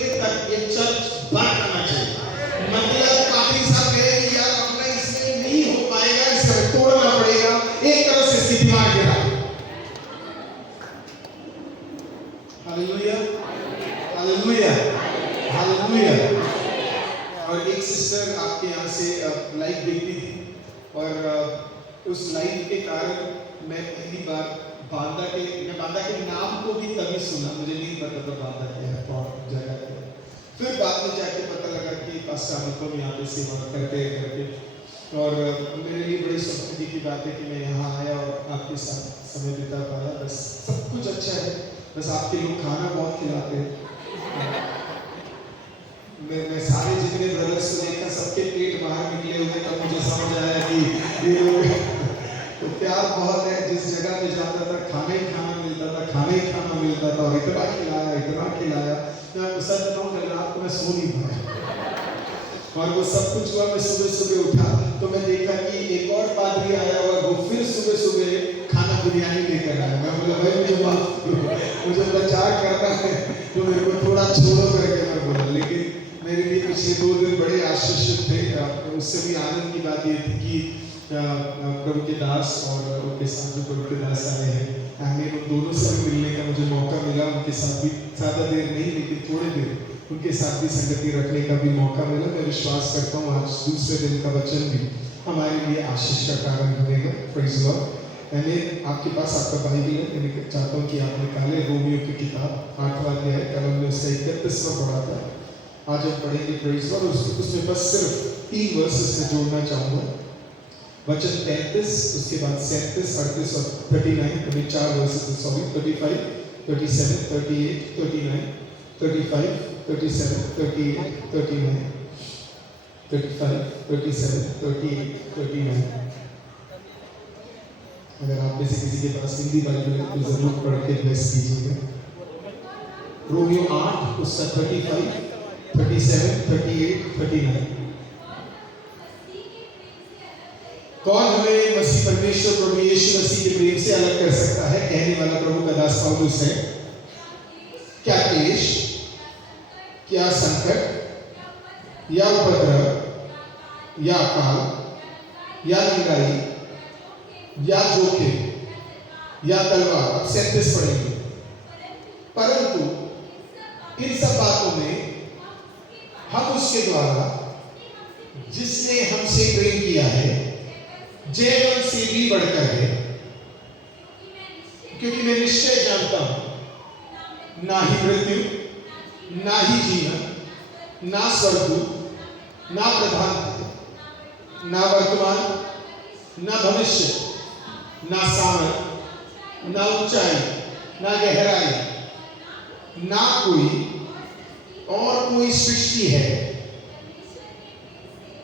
लेके तक ये चर्च बंद करना चाहिए। मतलब काफी साल गए कि यार अपना इसमें नहीं हो पाएगा, इसको तोड़ना पड़ेगा, एक तरह से इसकी दिमाग गिरा। Hallelujah, hallelujah, hallelujah. और एक सिस्टर आपके यहाँ से लाइव देखती थी और उस लाइव के कारण मैं पहली बार बांदा के नाम को भी तभी सुना, मुझे नहीं पता था बांदा क्या है कौन जगह है। फिर बाद में जाके पता लगा कि पास्टर अनुपम यहाँ पे सेवा करते और मेरे लिए बड़ी सौभाग्य की बात है कि मैं यहाँ आया और आपके साथ समय बिता पाया। बस सब कुछ अच्छा है, बस आपके लोग खाना बहुत खिलाते हैं। मैं सारे जितने ब्रदर्स को देखा सबके पेट बाहर निकले हुए, तब मुझे समझ आया कि ये लोग तो प्यार बहुत है। जिस जगह पे जाता था खाना ही खाना मिलता था, खाना ही खाना मिलता था और इतना खिलाया। मैं आपको सच बताऊं कल रात को मैं सो नहीं पाया और वो सब कुछ हुआ। मैं सुबह उठा तो मैं देखा कि एक और पादरी आया हुआ, वो फिर सुबह खाना बिरयानी लेकर आया। मैं बोला भाई मुझे माफ करो, मुझे प्रचार करना है तो मेरे को थोड़ा छोड़ो करके मैं बोला। लेकिन मेरे लिए पिछले 2 दिन बड़े आशीषित थे। उससे भी आनंद की बात ये थी कि प्रभु के दास और उनके साथ जो प्रभु के दास आए हैं, हमें उन दोनों से भी मिलने का मुझे मौका मिला। उनके साथ भी ज़्यादा देर नहीं लेकिन थोड़े देर उनके साथ भी संगति रखने का भी मौका मिला। मैं विश्वास करता हूँ आज दूसरे दिन का वचन भी हमारे लिए आशीष का कारण बनेगा। Praise the Lord. मैंने आपके पास आपका बाइबल है, मैं चाहता हूँ कि आप निकालें रोमियो की किताब 8वां अध्याय। कल हमने उसका 31वां पढ़ा था, आज हम पढ़ेंगे प्रेज़ द लॉर्ड। उसमें बस सिर्फ 3 वर्सेस में जोड़ना चाहूँगा। वचन 33, उसके बाद 37, 38 और 39, कभी 4 वर्सेस, सॉरी 35, 37, 38, 39, 35, 37, 38, 39, 35, 37, 38, 39। अगर आप में से किसी के पास हिंदी बाइबल है तो जरूर पढ़ के ब्लेस कीजिएगा। रोमियो 8 उसका 35, 37, 38, 39। कौन हमें मसीह परमेश्वर प्रभु यीशु मसीह के प्रेम से अलग कर सकता है? कहने वाला प्रभु का दास पौलुस है। क्या क्लेश, क्या संकट, या उपद्रव, या अकाल, या लड़ाई, या जोखिम, या तलवार। 37 पढ़ेंगे। परंतु इन सब बातों में हम उसके द्वारा जिसने हमसे प्रेम किया है जीवन से भी बढ़कर है, क्योंकि मैं निश्चय जानता हूं ना ही मृत्यु, ना ही जीवन, ना स्वर्गदूत, ना प्रधान, ना वर्तमान, ना भविष्य, ना सामर्थ, ना ऊंचाई, ना गहराई, ना कोई सृष्टि है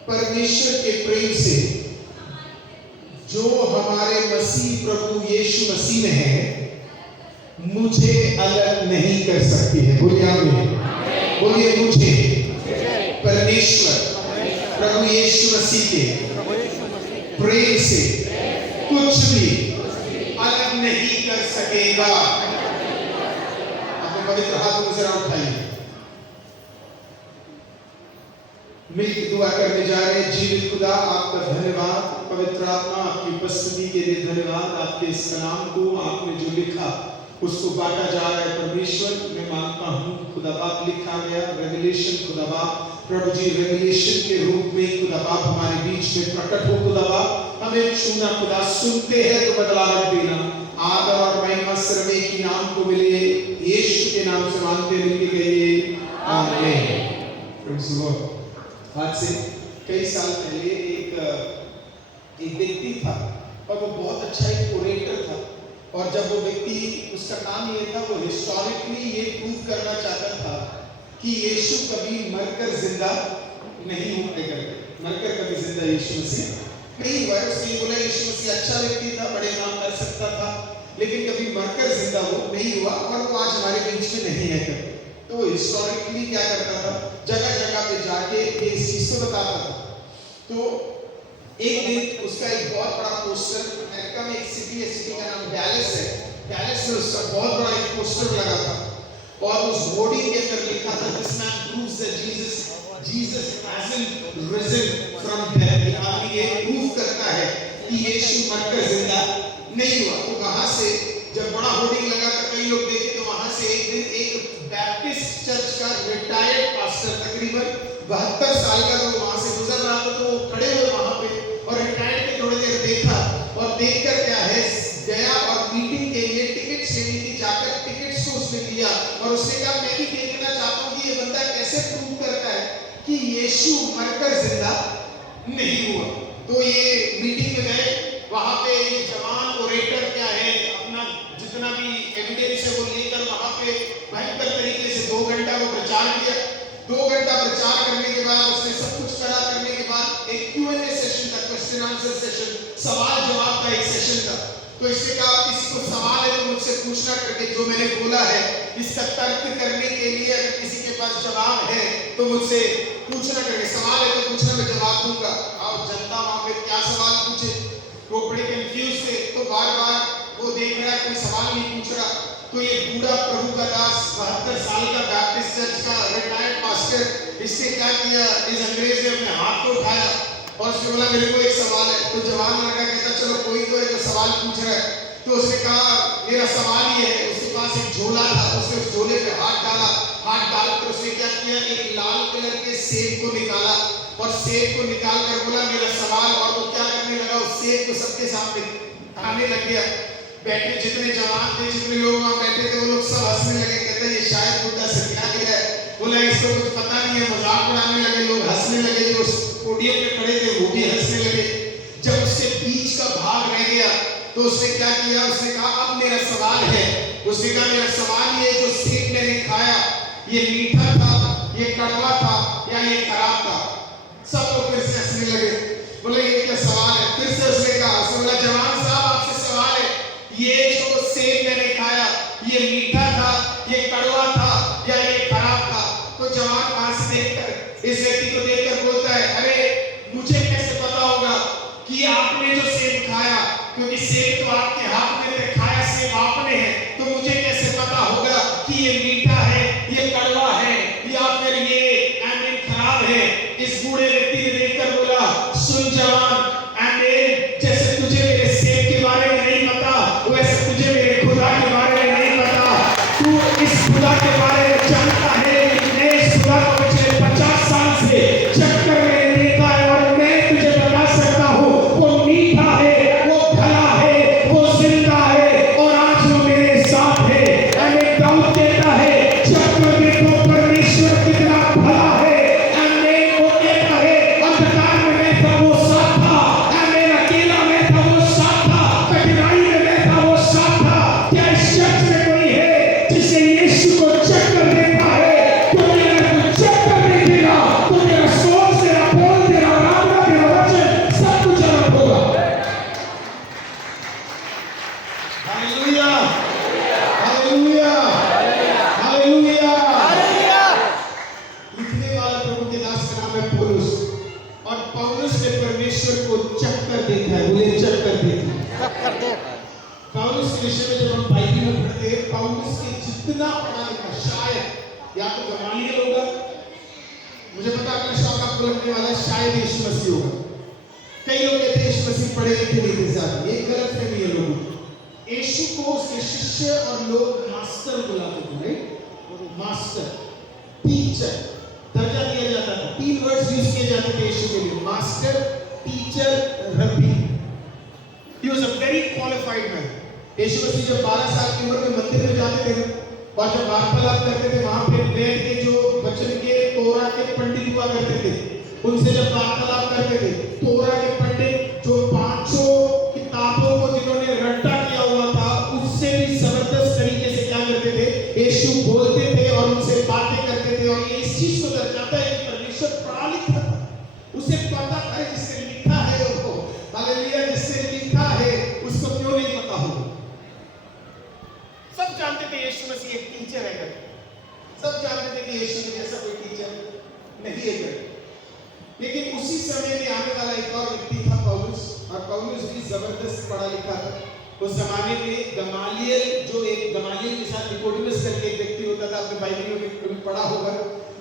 परमेश्वर के प्रेम से जो हमारे मसीह प्रभु यीशु मसीह में है मुझे अलग नहीं कर सकती है। बोलिए आमीन। बोलिए मुझे परमेश्वर प्रभु यीशु मसीह के प्रेम से कुछ भी अलग नहीं कर सकेगा। अपने पवित्र हाथ को जरा उठाइए, मिलकर दुआ करने जा रहे हैं। जीवित खुदा आपका धन्यवाद, पवित्र आत्मा आपकी उपस्थिति के लिए धन्यवाद। आपके इस कलाम को आपने जो लिखा उसको बांटा जा रहा है परमेश्वर। मैं मानता हूँ खुदा बाप लिखा गया रेवलेशन, खुदा बाप प्रभु जी रेवलेशन के रूप में खुदा बाप हमारे बीच में प्रकट हो। खुदा बाप हमें छूना, खुदा सुनते हैं तो बदलाव देना। आदर और महिमा सिर्फ एक ही नाम को मिले, यीशु के नाम से मांगते मिलके गए आमीन। Praise the Lord. आज से कई साल पहले एक व्यक्ति था और वो बहुत अच्छा एक ओरेटर था। और जब वो व्यक्ति, उसका नाम ये था, वो हिस्टोरिकली ये प्रूव करना चाहता था कि यीशु कभी मरकर जिंदा नहीं हुए करके, मरकर कभी जिंदा यीशु मसीह नहीं हुआ। उसने बोला यीशु मसीह अच्छा व्यक्ति था, बड़े काम कर सकता था, लेकिन कभी मरकर जिंदा वो नहीं हुआ और वो आज हमारे बीच में नहीं है करके। तो हिस्टोरिकली क्या करता था, जगह जगह पे जाके ये इस चीज को बताता था। तो एक दिन उसका एक बहुत बड़ा पोस्टर, अमेरिका में एक सिटी है, सिटी का नाम डैलस है, डैलस में उसका बहुत बड़ा एक पोस्टर लगा था और उस होर्डिंग के अंदर लिखा था, this man proves that Jesus hasn't risen from death। ये आदमी ये प्रूव करता है कि यीशु मरकर जिंदा नहीं हुआ। तो वहां से जब बड़ा होर्डिंग लगा था, कई लोग देखे, तो वहां से एक दिन एक बैप्टिस्ट चर्च का रिटायर्ड पास्टर, तकरीबन 72 साल का, तो वहां से गुजर रहा था, तो वो खड़े हुए वहां पे और रिटायर्ड के थोड़ी देर देखा, और देखकर क्या है, गया और मीटिंग के लिए टिकट लेनी थी, जाकर टिकट से उसने लिया और उसने कहा, मैं भी देखना चाहता हूं कि ये बंदा कैसे प्रूव करता है कि यीशु मरकर जिंदा नहीं हुआ। तो ये मीटिंग में गए, वहां पे ये जवान ओरेटर क्या है, अपना जितना भी एविडेंस है वो लेकर वहां पे भयंकर तरीके से 2 घंटा वो प्रचार किया। 2 घंटा प्रचार करने के बाद उसने सब कुछ करा, करने के बाद एक Q&A सेशन था, क्वेश्चन आंसर सेशन, सवाल जवाब का एक सेशन था। तो इसने कहा, किसी को सवाल है तो मुझसे पूछना करके, जो मैंने बोला है इसका तर्क करने के लिए अगर किसी के पास जवाब है तो मुझसे पूछना करके, सवाल है तो पूछना, मैं जवाब दूंगा। और जनता वहां पे क्या सवाल पूछे, वो बड़े कंफ्यूज थे, तो बार बार वो देख रहा है कोई सवाल नहीं पूछ रहा। तो ये बूढ़ा प्रभु का दास, 72 साल का बैप्टिस्ट चर्च का रिटायर्ड पास्टर, इसने क्या किया, इस अंग्रेज ने अपने हाथ को उठाया और उसने बोला, मेरे को एक सवाल है। तो जवान लड़का कहता, चलो कोई तो है जो सवाल पूछ रहा है। तो उसने कहा, मेरा सवाल ये है। उसके पास एक झोला था, उसने उस झोले पे हाथ डाला, हाथ डालकर उसने क्या किया, एक लाल कलर के सेब को निकाला और सेब को निकाल कर बोला, मेरा सवाल। और वो क्या करने लगा, उस सेब को सबके सामने खाने लग गया। बैठे जितने जवान थे, जितने लोग वहां बैठे थे, वो लोग सब हंसने लगे, कहते ये शायद बुड्ढा सकिया गया है। बोला, इसको कुछ पता नहीं है, मजाक उड़ाने लगे, लोग हंसने लगे, जो पोडियम पे खड़े थे वो भी हंसने लगे। जब उसके बीच का भाग रह गया तो उसने क्या किया, उसने कहा, अब मेरा सवाल है। उसने कहा, मेरा सवाल ये, जो सेब मैंने खाया, ये मीठा था, ये कड़वा था या ये खराब था? सब लोग फिर से हंसने लगे। बोले, ये क्या सवाल है? फिर से उसने कहा, उसने बोला, जवान साहब आपसे सवाल है, ये जो सेब मैंने खाया, ये मीठा था, ये कड़वा था या ये खराब था? तो जवान वहां से देखकर, इस व्यक्ति को देखकर बोलता है, अरे मुझे कैसे पता होगा कि आपने जो सेब खाया, क्योंकि सेब तो आपके हाथ में थे, खाया सेब आपने है, तो मुझे कैसे पता होगा कि ये मीठा है, ये कड़वा है या फिर ये खराब है? इस बूढ़े व्यक्ति ने देखकर बोला, सुन जवान, जैसे तुझे मेरे सेब के बारे में नहीं पता, वैसे तुझे मेरे खुदा के बारे में नहीं पता। तू इस खुदा के बारे में जानता है, मैं इस खुदा को पिछले 50 साल से चक्कर में देखा है और मैं तुझे बता सकता हूँ, वो मीठा है, वो भला है, वो जिंदा है और आज वो मेरे साथ है। दाऊद कहता है, जब मैं देखो परमेश्वर कितना भला है, वो कहता है, अंधकार में मैं था वो साथ था, अकेला मैं था वो साथ था, कठिनाई में मैं था वो साथ था। क्या इस शख्स में कोई है जिसे यीशु को चक्कर देता है? तो मेरा कुछ चक्कर नहीं देगा, तो मेरा सोच, तेरा बोल, तेरा रामना, तेरा वचन सब कुछ अलग होगा। Hallelujah, hallelujah, hallelujah. लिखने वाला प्रभु के दास का नाम है पौलुस, और पौलुस ने परमेश्वर को चक्कर देखा है। बोले, चक्कर देखा। पौलुस के विषय में जब हम बाइबल में पढ़ते हैं, पौलुस के जितना पढ़ा लिखा, शायद या तो गमालियल होगा, मुझे पता अगला शौक आपको लगने वाला है, शायद यीशु मसीह होगा। कई लोग कहते हैं यीशु मसीह पढ़े लिखे नहीं थे ज्यादा, ये गलत फहमी है लोगों की। यीशु को उसके शिष्य और लोग मास्टर बुलाते थे, राइट? मास्टर, टीचर दर्जा दिया जाता था। 3 वर्ड्स यूज किए जाते थे यीशु के लिए, master, teacher, rabi. He was a very qualified man. यीशु मसीह जब 12 साल की उम्र में मंदिर में जाते थे और जब वार्तालाप करते थे, वहां पे बैठ के जो वचन के तोरा के पंडित हुआ करते थे, उनसे जब वार्तालाप करते थे, तोरा के पंडित जो 500 किताबों को जिन्होंने रट्टा किया हुआ था, उससे भी जबरदस्त तरीके से क्या करते थे, यीशु बोलते थे और उनसे बातें करते थे। और ये इस चीज को दर्शाता है कि परमेश्वर पढ़ा लिखा था, उसे पता था जिससे लिखा है वो, हालेलुया, जिससे लिखा है उसको क्यों नहीं पता होगा? सब जानते थे यीशु मसीह एक टीचर है, सब जानते थे कि यीशु के जैसा कोई टीचर नहीं है। लेकिन उसी समय में आने वाला एक और व्यक्ति था, पौलुस, और पौलुस भी जबरदस्त पढ़ा लिखा था। उस जमाने में गमालियल, जो एक गमालियल के साथ निकोडिमस करके एक व्यक्ति होता था, आपने बाइबल में कभी पढ़ा होगा,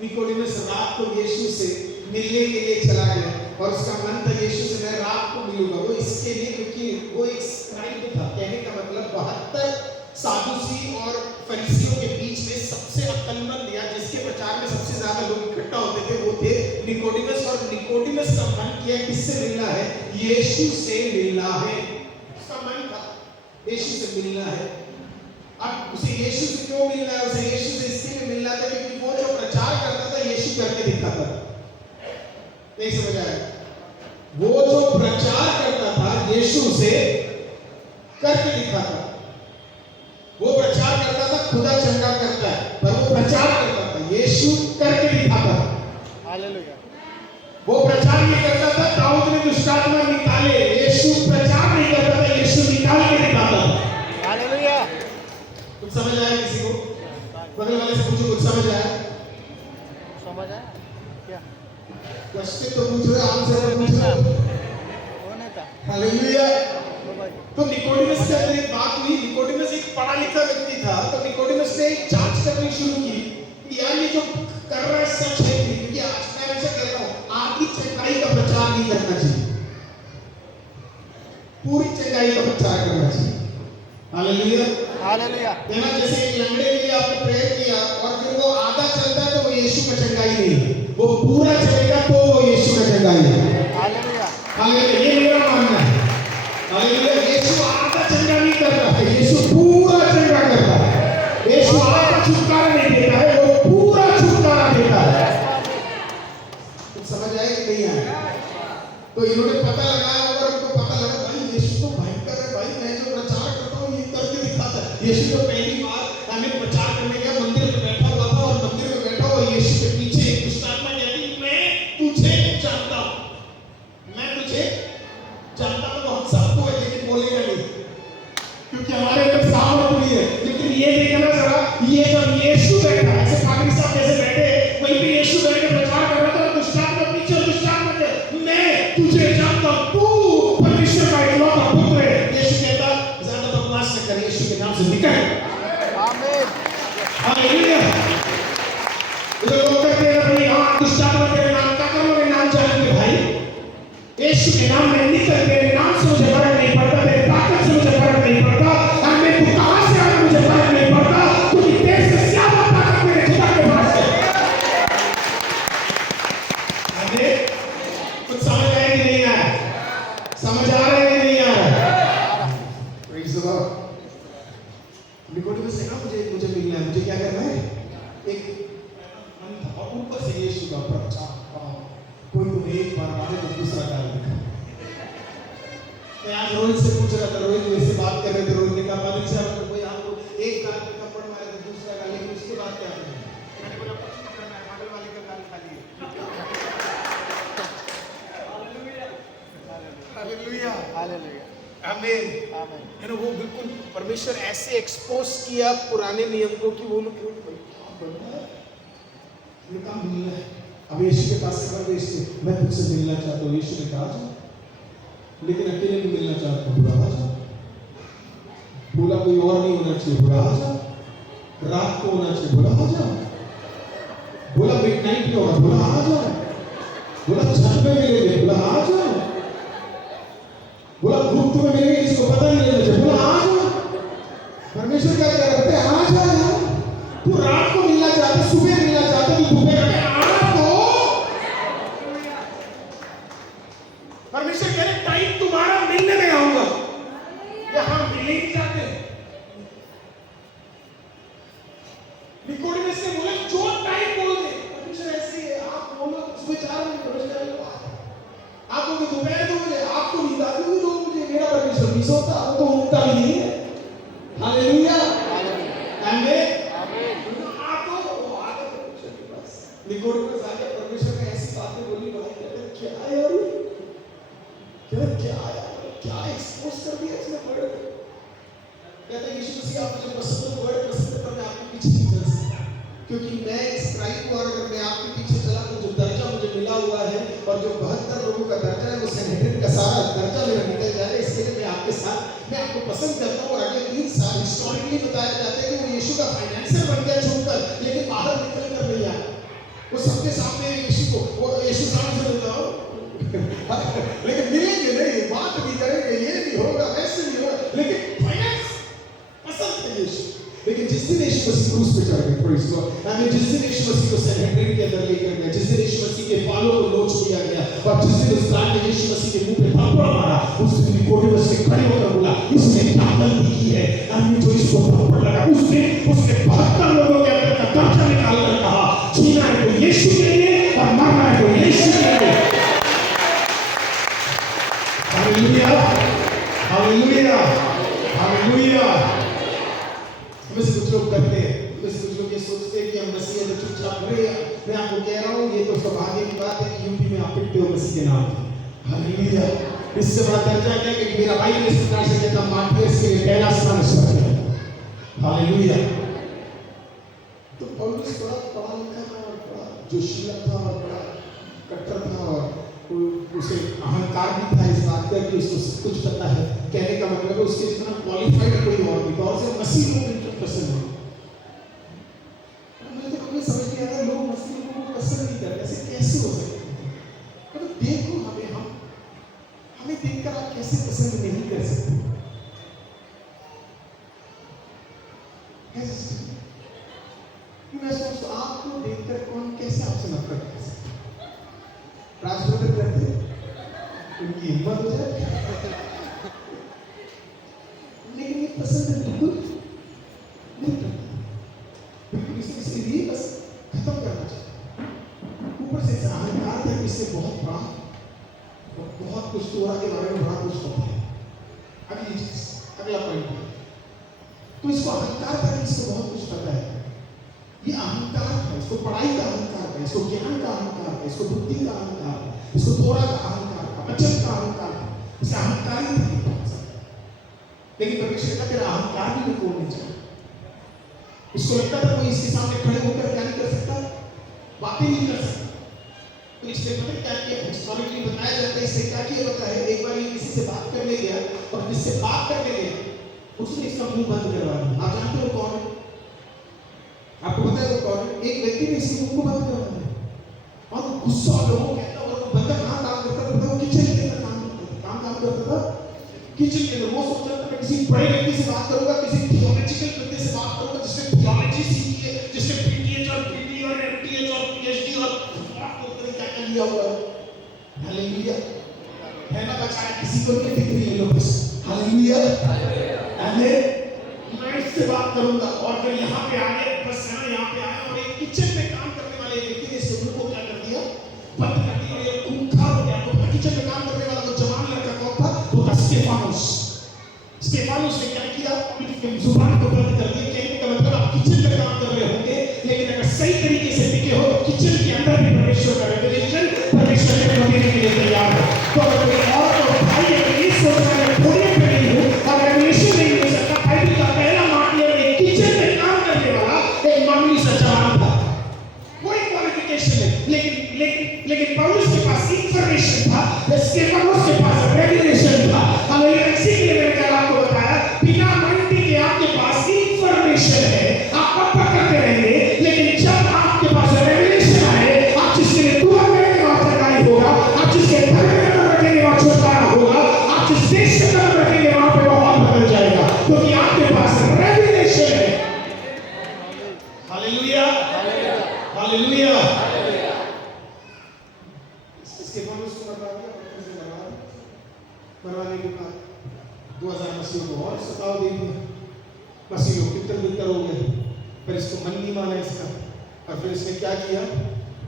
निकोडिमस रात को यीशु से मिलने के लिए चला गया और उसका मन था यीशु से मैं रात को मिलूंगा। वो इसके लिए क्योंकि वो एक स्क्राइब था, कहने का मतलब 72 सादुसी और फरीसियों के बीच में सबसे अक्लमंद या जिसके प्रचार में सबसे ज्यादा लोग इकट्ठा होते थे वो थे निकोडिमस। और निकोडिमस का मन किया किससे मिलना है? यीशु से मिलना है। उसका मन था यीशु से मिलना है। अब उसे यीशु से क्यों मिलना है? उसे यीशु से इसलिए मिलना था क्योंकि वो जो प्रचार करता था यीशु करके दिखाता था। नहीं समझ आया? वो जो प्रचार करता था यीशु से करके दिखाता। वो प्रचार करता था खुदा चंगा करता है, पर वो प्रचार करता था यीशु करके दिखाता। हालेलुया। वो प्रचार ये करता था दाऊद ने दुष्टात्मा निकाले, यीशु प्रचार नहीं करता था, यीशु निकाल के दिखाता था। हालेलुया। कुछ समझ आया किसी को? बगल वाले से पूछो, कुछ समझ आया? समझ आया क्या? क्वेश्चन तो पूछ रहे, आंसर पूछ रहे। कौन है था? हालेलुया। तो भाई तो निकोडिमस से अगर एक बात हुई, निकोडिमस एक पढ़ा लिखा व्यक्ति था, तो निकोडिमस ने एक जांच करनी शुरू की कि यार ये जो कर रहा है सच है कि? क्योंकि आज मैं हमेशा कहता हूं आधी चंगाई का प्रचार नहीं करना चाहिए, पूरी चंगाई का प्रचार करना चाहिए। हालेलुया। हालेलुया। कहना जैसे एक लंगड़े के लिए आपने प्रेयर किया और फिर वो आधा चलता है तो वो यीशु का चंगाई नहीं है, वो पूरा चलेगा तो वो यीशु का चंगाई है। हालेलुया। हालेलुया, ये मेरा मानना है। हालेलुया, यीशु आधा चंगा नहीं कर रहा है, यीशु पूरा चंगा करता है। यीशु आधा छुटकारा नहीं देता है, वो पूरा छुटकारा देता है। कुछ समझ आया कि नहीं आया? तो इन्होंने पता लगाया और उनको पता लगा भाई यीशु तो भयंकर है भाई, मैं जो प्रचार करता हूँ ये करके दिखाता है। यीशु तो पहली बार हमें प्रचार करने गया, मंदिर में बैठा हुआ था और मंदिर में बैठा हुआ यीशु के पीछे एक दुष्टात्मा कहती मैं तुझे जानता हूँ, मैं तुझे जानता हूँ। तो हम सबको है लेकिन बोलेगा नहीं क्योंकि हमारे अंदर सामर्थ्य नहीं है। लेकिन ये देखना जरा, ये जब यीशु बैठा ऐसे पादरी साहब जैसे बैठे वहीं पे यीशु बैठ के प्रचार कर रहा था, दुष्टात्मा पीछे और दुष्टात्मा मैं तुझे जानता हूं, तू परमेश्वर का इकलौता पुत्र है। यीशु कहता ज्यादा बकवास न कर, यीशु के नाम से निकल। आमीन। हालेलुया। तो लोग कहते हैं भाई हां दुष्टात्मा तेरे नाम का करो, मेरे नाम जान के भाई यीशु के नाम में निकल, तेरे नाम से मुझे फर्क नहीं पड़ता, तेरे ताकत से मुझे फर्क नहीं पड़ता, और मैं तू कहां से आया मुझे फर्क नहीं पड़ता, क्योंकि तेरे से ज्यादा ताकत मेरे खुदा के पास है। आमीन। कुछ समझ आया कि नहीं आया? समझ आ रहा है कि नहीं आ रहा? Praise the Lord. निकोडिमस ने कहा मुझे मिलना है, मुझे क्या करना है? एक मन था और ऊपर से यीशु का प्रचार, कोई तो एक बार मारे तो दूसरा डाल देगा। मैं आज रोहित से पूछ रहा था, रोहित मेरे से बात कर रहे थे, रोहित ने कहा पादरी साहब कोई आपको एक गाल पे थप्पड़ मारे तो दूसरा गाल, लेकिन उसके बाद क्या करना है? मैंने बोला कुछ नहीं करना है, बगल वाले का गाल खाली है। हालेलुया। हालेलुया। आमीन। आमीन। है ना, वो बिल्कुल परमेश्वर ऐसे एक्सपोज किया पुराने नियम को कि वो लोग क्यों ये काम मिलना है। अब यीशु के पास से कर भेजते, मैं तुझसे मिलना चाहता हूँ। यीशु ने कहा जा, लेकिन अकेले भी मिलना चाहता हूँ, बुला जा। बोला कोई और नहीं होना चाहिए, बुला जा। रात को होना चाहिए, बुला जा। बोला मिडनाइट में होना, बुला आ जा। बोला छत पे मिलेंगे, बुला आ जा। बोला ग्रुप में मिलेंगे जिसको पता नहीं चलेगा, बोला आ जा। परमेश्वर क्या करते हैं? आ जा यार। तू रात को मिलना चाहता, सुबह मिलना चाहता, तू दोपहर में आ तो। परमेश्वर कह रहे टाइम तुम्हारा मिलने में आऊंगा। यहाँ मिलने ही चाहते। निकोडिमस ने बोला जो टाइम बोल दे। परमेश्वर ऐसे है, आप बोलो सुबह 4 बजे, परमेश्वर आप बोलो दोपहर 2 बजे, आपको नींद आती होगी 2 बजे, मेरा परमेश्वर नहीं सोता, वो तो उठता भी नहीं है। हालेलुया। आमीन। आमीन। आतो परमेश्वर के पास। निकोडिमस आके परमेश्वर ने ऐसी बातें बोली, भाई कहते क्या है यार, क्या यार, क्या एक्सपोज कर दिया इसने वर्ड। कहता यीशु मसीह आप मुझे पसंद हो, वर्ड पसंद है, पर मैं आपके पीछे नहीं चल सकता, क्योंकि मैं स्क्राइब हूं, अगर मैं आपके पीछे चला तो जो दर्जा मुझे मिला हुआ है और जो 72 लोगों का दर्जा है, वो सेनेटरी का सारा दर्जा मेरा निकल जाए। इसके लिए मैं आपके साथ, मैं आपको पसंद करता हूँ। और अगले 3 साल हिस्टोरिकली बताया जाता है कि वो यीशु का फाइनेंसर बन गया छूटकर, लेकिन जिस दिन यीशु मसीह क्रूस पे चढ़ गए, प्रेज़ गॉड, आमीन, जिस दिन यीशु मसीह को सैनहेड्रिन के अंदर लेकर गए, जिस दिन यीशु मसीह के बालों को नोच दिया गया और जिस दिन उस गार्ड ने यीशु मसीह के मुंह पे थप्पड़ मारा, उस दिन निकोदेमुस ने खड़े होकर बोला, इसने क्या गलती की है, आमीन, जो इसको थप्पड़ लगा। उस दिन उसने 72 लोगों के अंदर का दर्जा निकाल कर कहा, जीना है तो यीशु के लिए और मरना है तो यीशु के लिए। Hallelujah, hallelujah, hallelujah. हमें से कुछ लोग डरते हैं, हमें से कुछ लोग ये सोचते हैं कि हम मसीह है तो चुपचाप रहे। मैं आपको कह रहा हूँ, ये तो सौभाग्य की बात है कि यूपी में आप पिटते हो मसीह के नाम पे। हालेलुया। इससे बड़ा दर्जा क्या है कि मेरा भाई ने इस प्रकार से कहता, मार्टियर्स के लिए पहला स्थान इस पर है। हालेलुया। तो पौलुस बड़ा पढ़ा लिखा था और बड़ा जोशीला था और बड़ा कट्टर था और उसे अहंकार भी था इस बात का कि उसको सब कुछ पता है। कहने का मतलब है उसके जितना क्वालिफाइड कोई और नहीं था और सिर्फ मसीह लोग इनको पसंद है। मुझे तो कभी समझ नहीं आता लोग मसीह लोगों को पसंद नहीं करते, ऐसे कैसे हो सकते हैं? मतलब देखो हमें देखकर आप कैसे पसंद नहीं कर सकते? मैं सोचता हूं आपको देखकर कौन कैसे आपसे नफरत कर सकता है? राजब्रदर करते उनकी हिम्मत हो जाए, लेकिन ये पसंद बिल्कुल नहीं करता, बिल्कुल इसलिए बस खत्म करना चाहिए। ऊपर से अहंकार है कि इससे बहुत कुछ तोरा के बारे में बड़ा कुछ पता है। अगली चीज, अगला पॉइंट, तो इसको अहंकार था कि इसको बहुत कुछ पता है। ये अहंकार है, इसको पढ़ाई का अहंकार है, इसको ज्ञान का अहंकार है, इसको बुद्धि का अहंकार है, इसको तोरा का अहंकार है, वचन का अहंकार है, इसे अहंकार ही नहीं पहुंच सकता। लेकिन परमेश्वर का तेरा अहंकार भी नहीं तोड़ना चाहिए। इसको लगता था कोई इसके सामने खड़े होकर क्या नहीं कर सकता, बातें नहीं कर सकता। तो इसलिए पता क्या किया, हिस्टोरिकली बताया जाता है, इससे क्या किया होता है, एक बार ये किसी से बात करने गया और जिससे बात करने गया उसने इसका मुंह बंद करवा दिया। आप जानते हो कौन है? आपको पता है वो कौन है? एक व्यक्ति ने इसके मुंह को बंद करवा दिया और वो गुस्सा लोगों कहता है, और वो बंदा कहाँ काम करता था? वो किचन के अंदर काम करता था, किचन के अंदर। वो सोच रहा था मैं किसी बड़े व्यक्ति से बात करूंगा, किसी थियोलॉजिकल बंदे से बात करूंगा जिसने थियोलॉजी सीखी है, जिसने पीटीएच और पीटी और एमटीएच और पीएचडी और क्या क्या लिया हुआ है। हालेलुया, है ना? बचाया किसी को नहीं, डिग्री ले लो बस। हालेलुया, आमीन। मैं इससे बात करूंगा और फिर यहाँ पे आए, बस यहाँ पे आए और एक किचन में काम करने वाले व्यक्ति ने इसके मुंह को क्या कर दिया, बंद कर दिया और ये खूंखार हो गया। तो किचन में काम करने वाला वो जवान लड़का कौन था? वो था स्टेफानोस। स्टेफानोस ने क्या किया? अपनी जुबान को बंद कर दिया। कहने का मतलब आप किचन में काम कर रहे होंगे, लेकिन अगर सही तरीके से टिके हो तो किचन के अंदर भी परमेश्वर का रेवलेशन परमेश्वर के देने के लिए तैयार है। तो अगर और तो भाई अगर ये सोच रहा है थोड़े पे नहीं हूँ और रेवलेशन नहीं हो सकता, बाइबल का पहला मार्टियर एक किचन में काम करने वाला एक मामूली सा जवान था, कोई क्वालिफिकेशन नहीं, लेकिन पौलुस के पास इंफॉर्मेशन था, स्टेफानोस के पास रेवलेशन था। हालेलुया। इसीलिए मैंने कल आपको बताया, बिना मानते के आपके पास इंफॉर्मेशन है, आप पक्का करते रहेंगे, लेकिन जब आपके पास रेवलेशन आए, आप जिसके लिए दुआ करेंगे वहां सरकारी होगा, आप जिसके घर में कदम रखेंगे वहां छुटकारा होगा, आप जिस देश में कदम रखेंगे वहां पे वो और बदल जाएगा, क्योंकि आपके पास रेवलेशन है। Hallelujah, hallelujah. इसके पौलुस को मरवाने के बाद 2000 मसीहों को और सताव दे दिया। मसीह लोग तितर हो गए, पर इसको मन नहीं माना इसका। और फिर इसने क्या किया?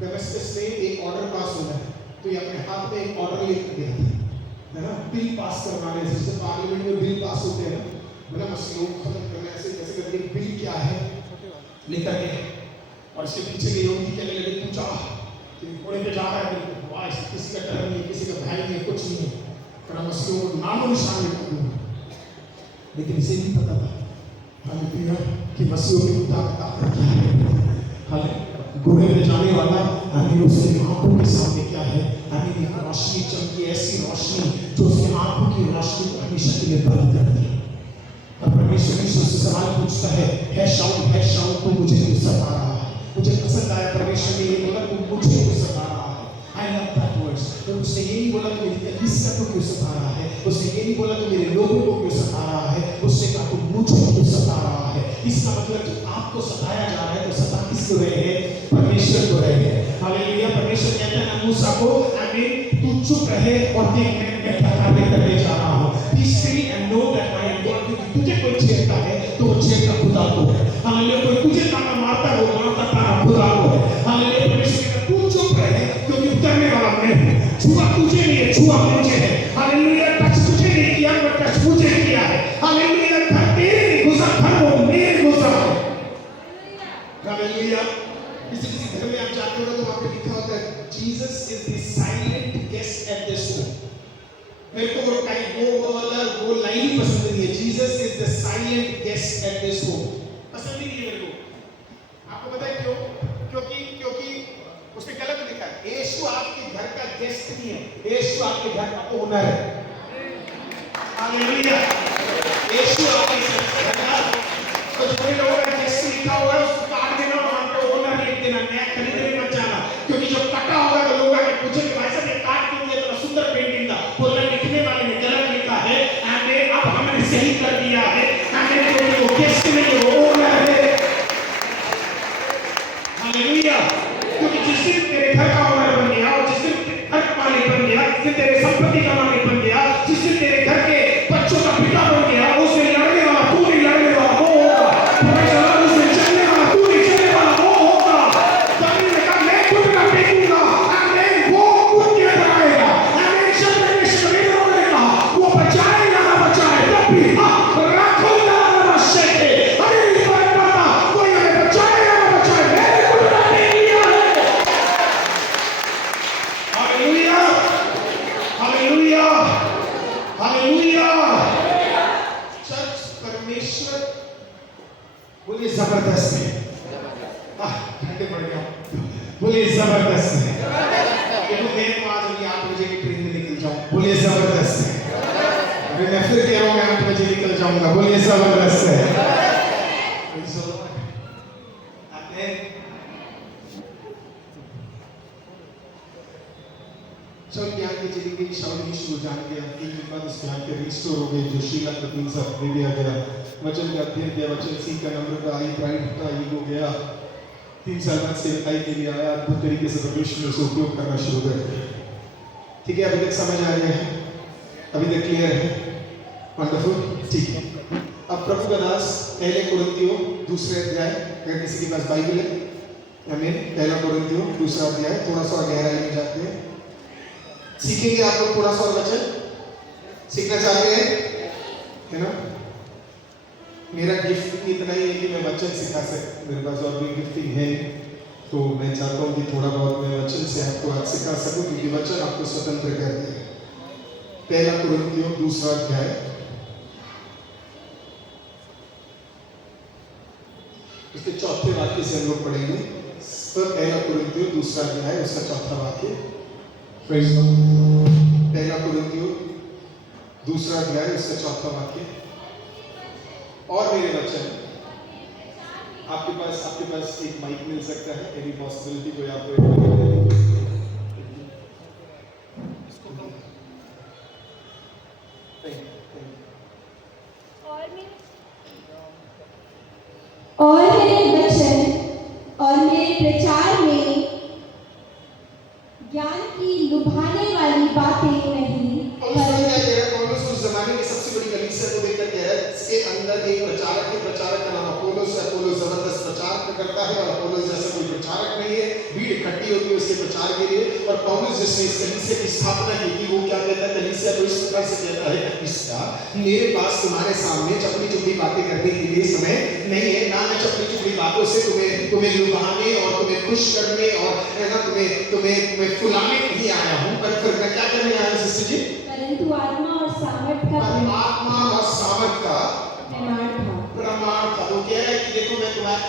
दमिश्क से एक ऑर्डर पास होना है, तो ये अपने हाथ में एक ऑर्डर लेकर गया था, है ना? बिल पास करवाने, जैसे पार्लियामेंट में बिल पास होते हैं ना, मतलब मसीह लोग खत्म करने ऐसे कैसे करके बिल क्या है लेकर गए। और इसके पीछे के यहूदी कहने लगे, पूछा कि घोड़े पे जा रहा है, वाह किसी का डर नहीं, किसी का भय नहीं, कुछ नहीं है, पर मसीहों को नामो निशान लेकर दूंगा। लेकिन इसे नहीं पता था हालेलुया कि मसीहों की ताकत क्या है। हालेलुया। घोड़े पे जाने वाला आमीन, उसके आंखों के सामने क्या है? आमीन, एक रोशनी चमकी, ऐसी रोशनी जो उसकी आंखों की रोशनी को हमेशा के लिए बंद कर दी। अब परमेश्वर यीशु से सवाल पूछता है शाऊल तू मुझे क्यों सता रहा है? मुझे पसंद आया परमेश्वर ने ये बोला, तू मुझे क्यों सता रहा है? I love that words. तो उसने ये नहीं बोला कि मेरी कलीसिया को क्यों सता रहा है, उसने ये नहीं बोला कि मेरे लोगों को क्यों सता रहा है, उसने कहा तू मुझे क्यों सता रहा है? इसका मतलब जो आपको सताया जा रहा है तो सता किसको रहे हैं? परमेश्वर को रहे हैं। हालेलुया। परमेश्वर कहता है ना मूसा को, आमीन, तू चुप रहे और देख मैं क्या कार्य करने जा रहा हूँ। Be still and know that I am God. क्योंकि तुझे कोई छेड़ता है तो वो छेड़ता खुदा को है। हालेलुया। कोई तुझे ताना मारता है, वो मारता ताना खुदा को है। हालेलुया। परमेश्वर कहता है तू चुप रहे क्योंकि उतरने वाला मैं हूँ। छुआ तुझे नहीं है, छुआ मुझे है। हालेलुया। टच तुझे नहीं किया, मैं टच मुझे किया है। हालेलुया। घर तेरे नहीं घुसा, घर वो मेरे घुसा है। हालेलुया। किसी घर में आप जाते हो तो वहां पे लिखा होता है Jesus is the silent guest at this home. मेरे को वो लाइन ही पसंद नहीं है। Jesus is the silent guest at this home. पसंद ही नहीं है मेरे को। आपको पता है क्यों? क्योंकि उसने गलत लिखा है। यीशु आपके घर का गेस्ट नहीं है, यीशु आपके घर का ओनर है। हालेलुया। यीशु आपके घर का, तो जो लोगों का गेस्ट लिखा हुआ है उसको काट देना, वहां पे ओनर लिख देना, नया खरीदने मत जाना। क्योंकि जब कटा होगा तो लोग आके पूछेंगे भाई साहब ये काट क्यों दिया? इतना सुंदर पेंटिंग था। बोलना लिखने वाले ने गलत लिखा है, आगे अब हमने सही कर दिया है। आगे क्योंकि वो गेस्ट नहीं, वो ओनर है। हालेलुया। क्योंकि जिस दिन तेरे घर का ओनर बन गया और जिस दिन घर का मालिक बन गया, जिस दिन तेरे संपत्ति का मालिक बन गया, जिस दिन तेरे घर के बच्चों का पिता बन गया, उससे लड़ने वाला तू नहीं, लड़ने वाला वो होगा। उससे चलने वाला तू नहीं, चलने वाला वो होगा। जमीन में कहा मैं खुद का टेकूंगा, आमीन, वो खुद के अंदर आएगा। आमीन। शब्द ने कहा वो बचाएगा ना बचाए तब भी रखो ना बचाए। अरे इस बात पता कोई हमें बचाएगा ना बचाए, मैंने खुद का टेक लिया है। हालेलुया। हालेलुया। हालेलुया। चर्च परमेश्वर बोलिए जबरदस्त है। ठंडे पड़ गया। बोलिए जबरदस्त है। देखो मैं तो आज अभी 8 बजे की ट्रेन में निकल जाऊं। बोलिए जबरदस्त है। अभी मैं फिर कह रहा हूं मैं 8 बजे निकल जाऊंगा। बोलिए जबरदस्त है। चल ज्ञान की चली गई, शाउली शुरू जान गया। 3 दिन बाद उस ज्ञान के रिस्टोर हो गए जो शीला कपिल सब दे दिया गया। वचन का अध्ययन किया, वचन सीखा, नम्रता आई, प्राइड का ईगो गया। 3 साल बाद सेवकाई के लिए आया, अद्भुत तरीके से परमेश्वर ने उसे उपयोग करना शुरू कर दिया। ठीक है, अभी तक समझ आ गया है? अभी तक क्लियर है? वंडरफुल। ठीक है। अब प्रभु का दास पहले कुरिन्थियों 2 अध्याय, अगर किसी के पास बाइबल है, आमीन, पहला कुरिन्थियों 2 अध्याय, थोड़ा सा गहराई में जाते हैं। सीखेंगे आप लोग थोड़ा सा और वचन सीखना चाहते हैं, है ना? मेरा गिफ्ट इतना ही है कि मैं वचन सिखा सकता, मेरे पास और भी गिफ्टिंग है, तो मैं चाहता हूँ कि थोड़ा बहुत मैं वचन से आपको आज सिखा सकूं, क्योंकि वचन आपको स्वतंत्र करते हैं। पहला कुरिन्थियों 2 अध्याय, उसके 4थे वाक्य से हम लोग पढ़ेंगे। पहला कुरिन्थियों 2 अध्याय, उसका 4था वाक्य। पहला कुरिन्थियों 2 अध्याय, उसका 4था वाक्य। और मेरे वचन, आपके पास एक माइक मिल सकता है, एनी पॉसिबिलिटी कोई आपको और मेरे वचन और मेरे प्रचार में ज्ञान की लुभाने वाली बातें नहीं, पौलुस उस जमाने की सबसे बड़ी कलीसिया को देखकर कह रहा है, इसके अंदर एक प्रचारक का नाम अपोलोस है। अपोलोस जबरदस्त प्रचार करता है और अपोलोस जैसा कोई प्रचारक नहीं है। भीड़ इकट्ठी होती है उसके प्रचार के लिए। और पौलुस जिसने इस कलीसिया की स्थापना की थी, वो क्या कहता है? कलीसिया को इस प्रकार से कहता है, कलीसिया, मेरे पास तुम्हारे सामने चपड़ी चुपड़ी बातें करने के लिए समय नहीं है। ना मैं चपड़ी चुपड़ी बातों से तुम्हें लुभाने और तुम्हें खुश करने और है ना तुम्हें फुलाने नहीं आया हूँ। पर फिर मैं क्या करने आया हूँ सिस्टर जी? परंतु आत्मा और सामर्थ का प्रमाण था। वो कह रहा है कि देखो मैं तुम्हारे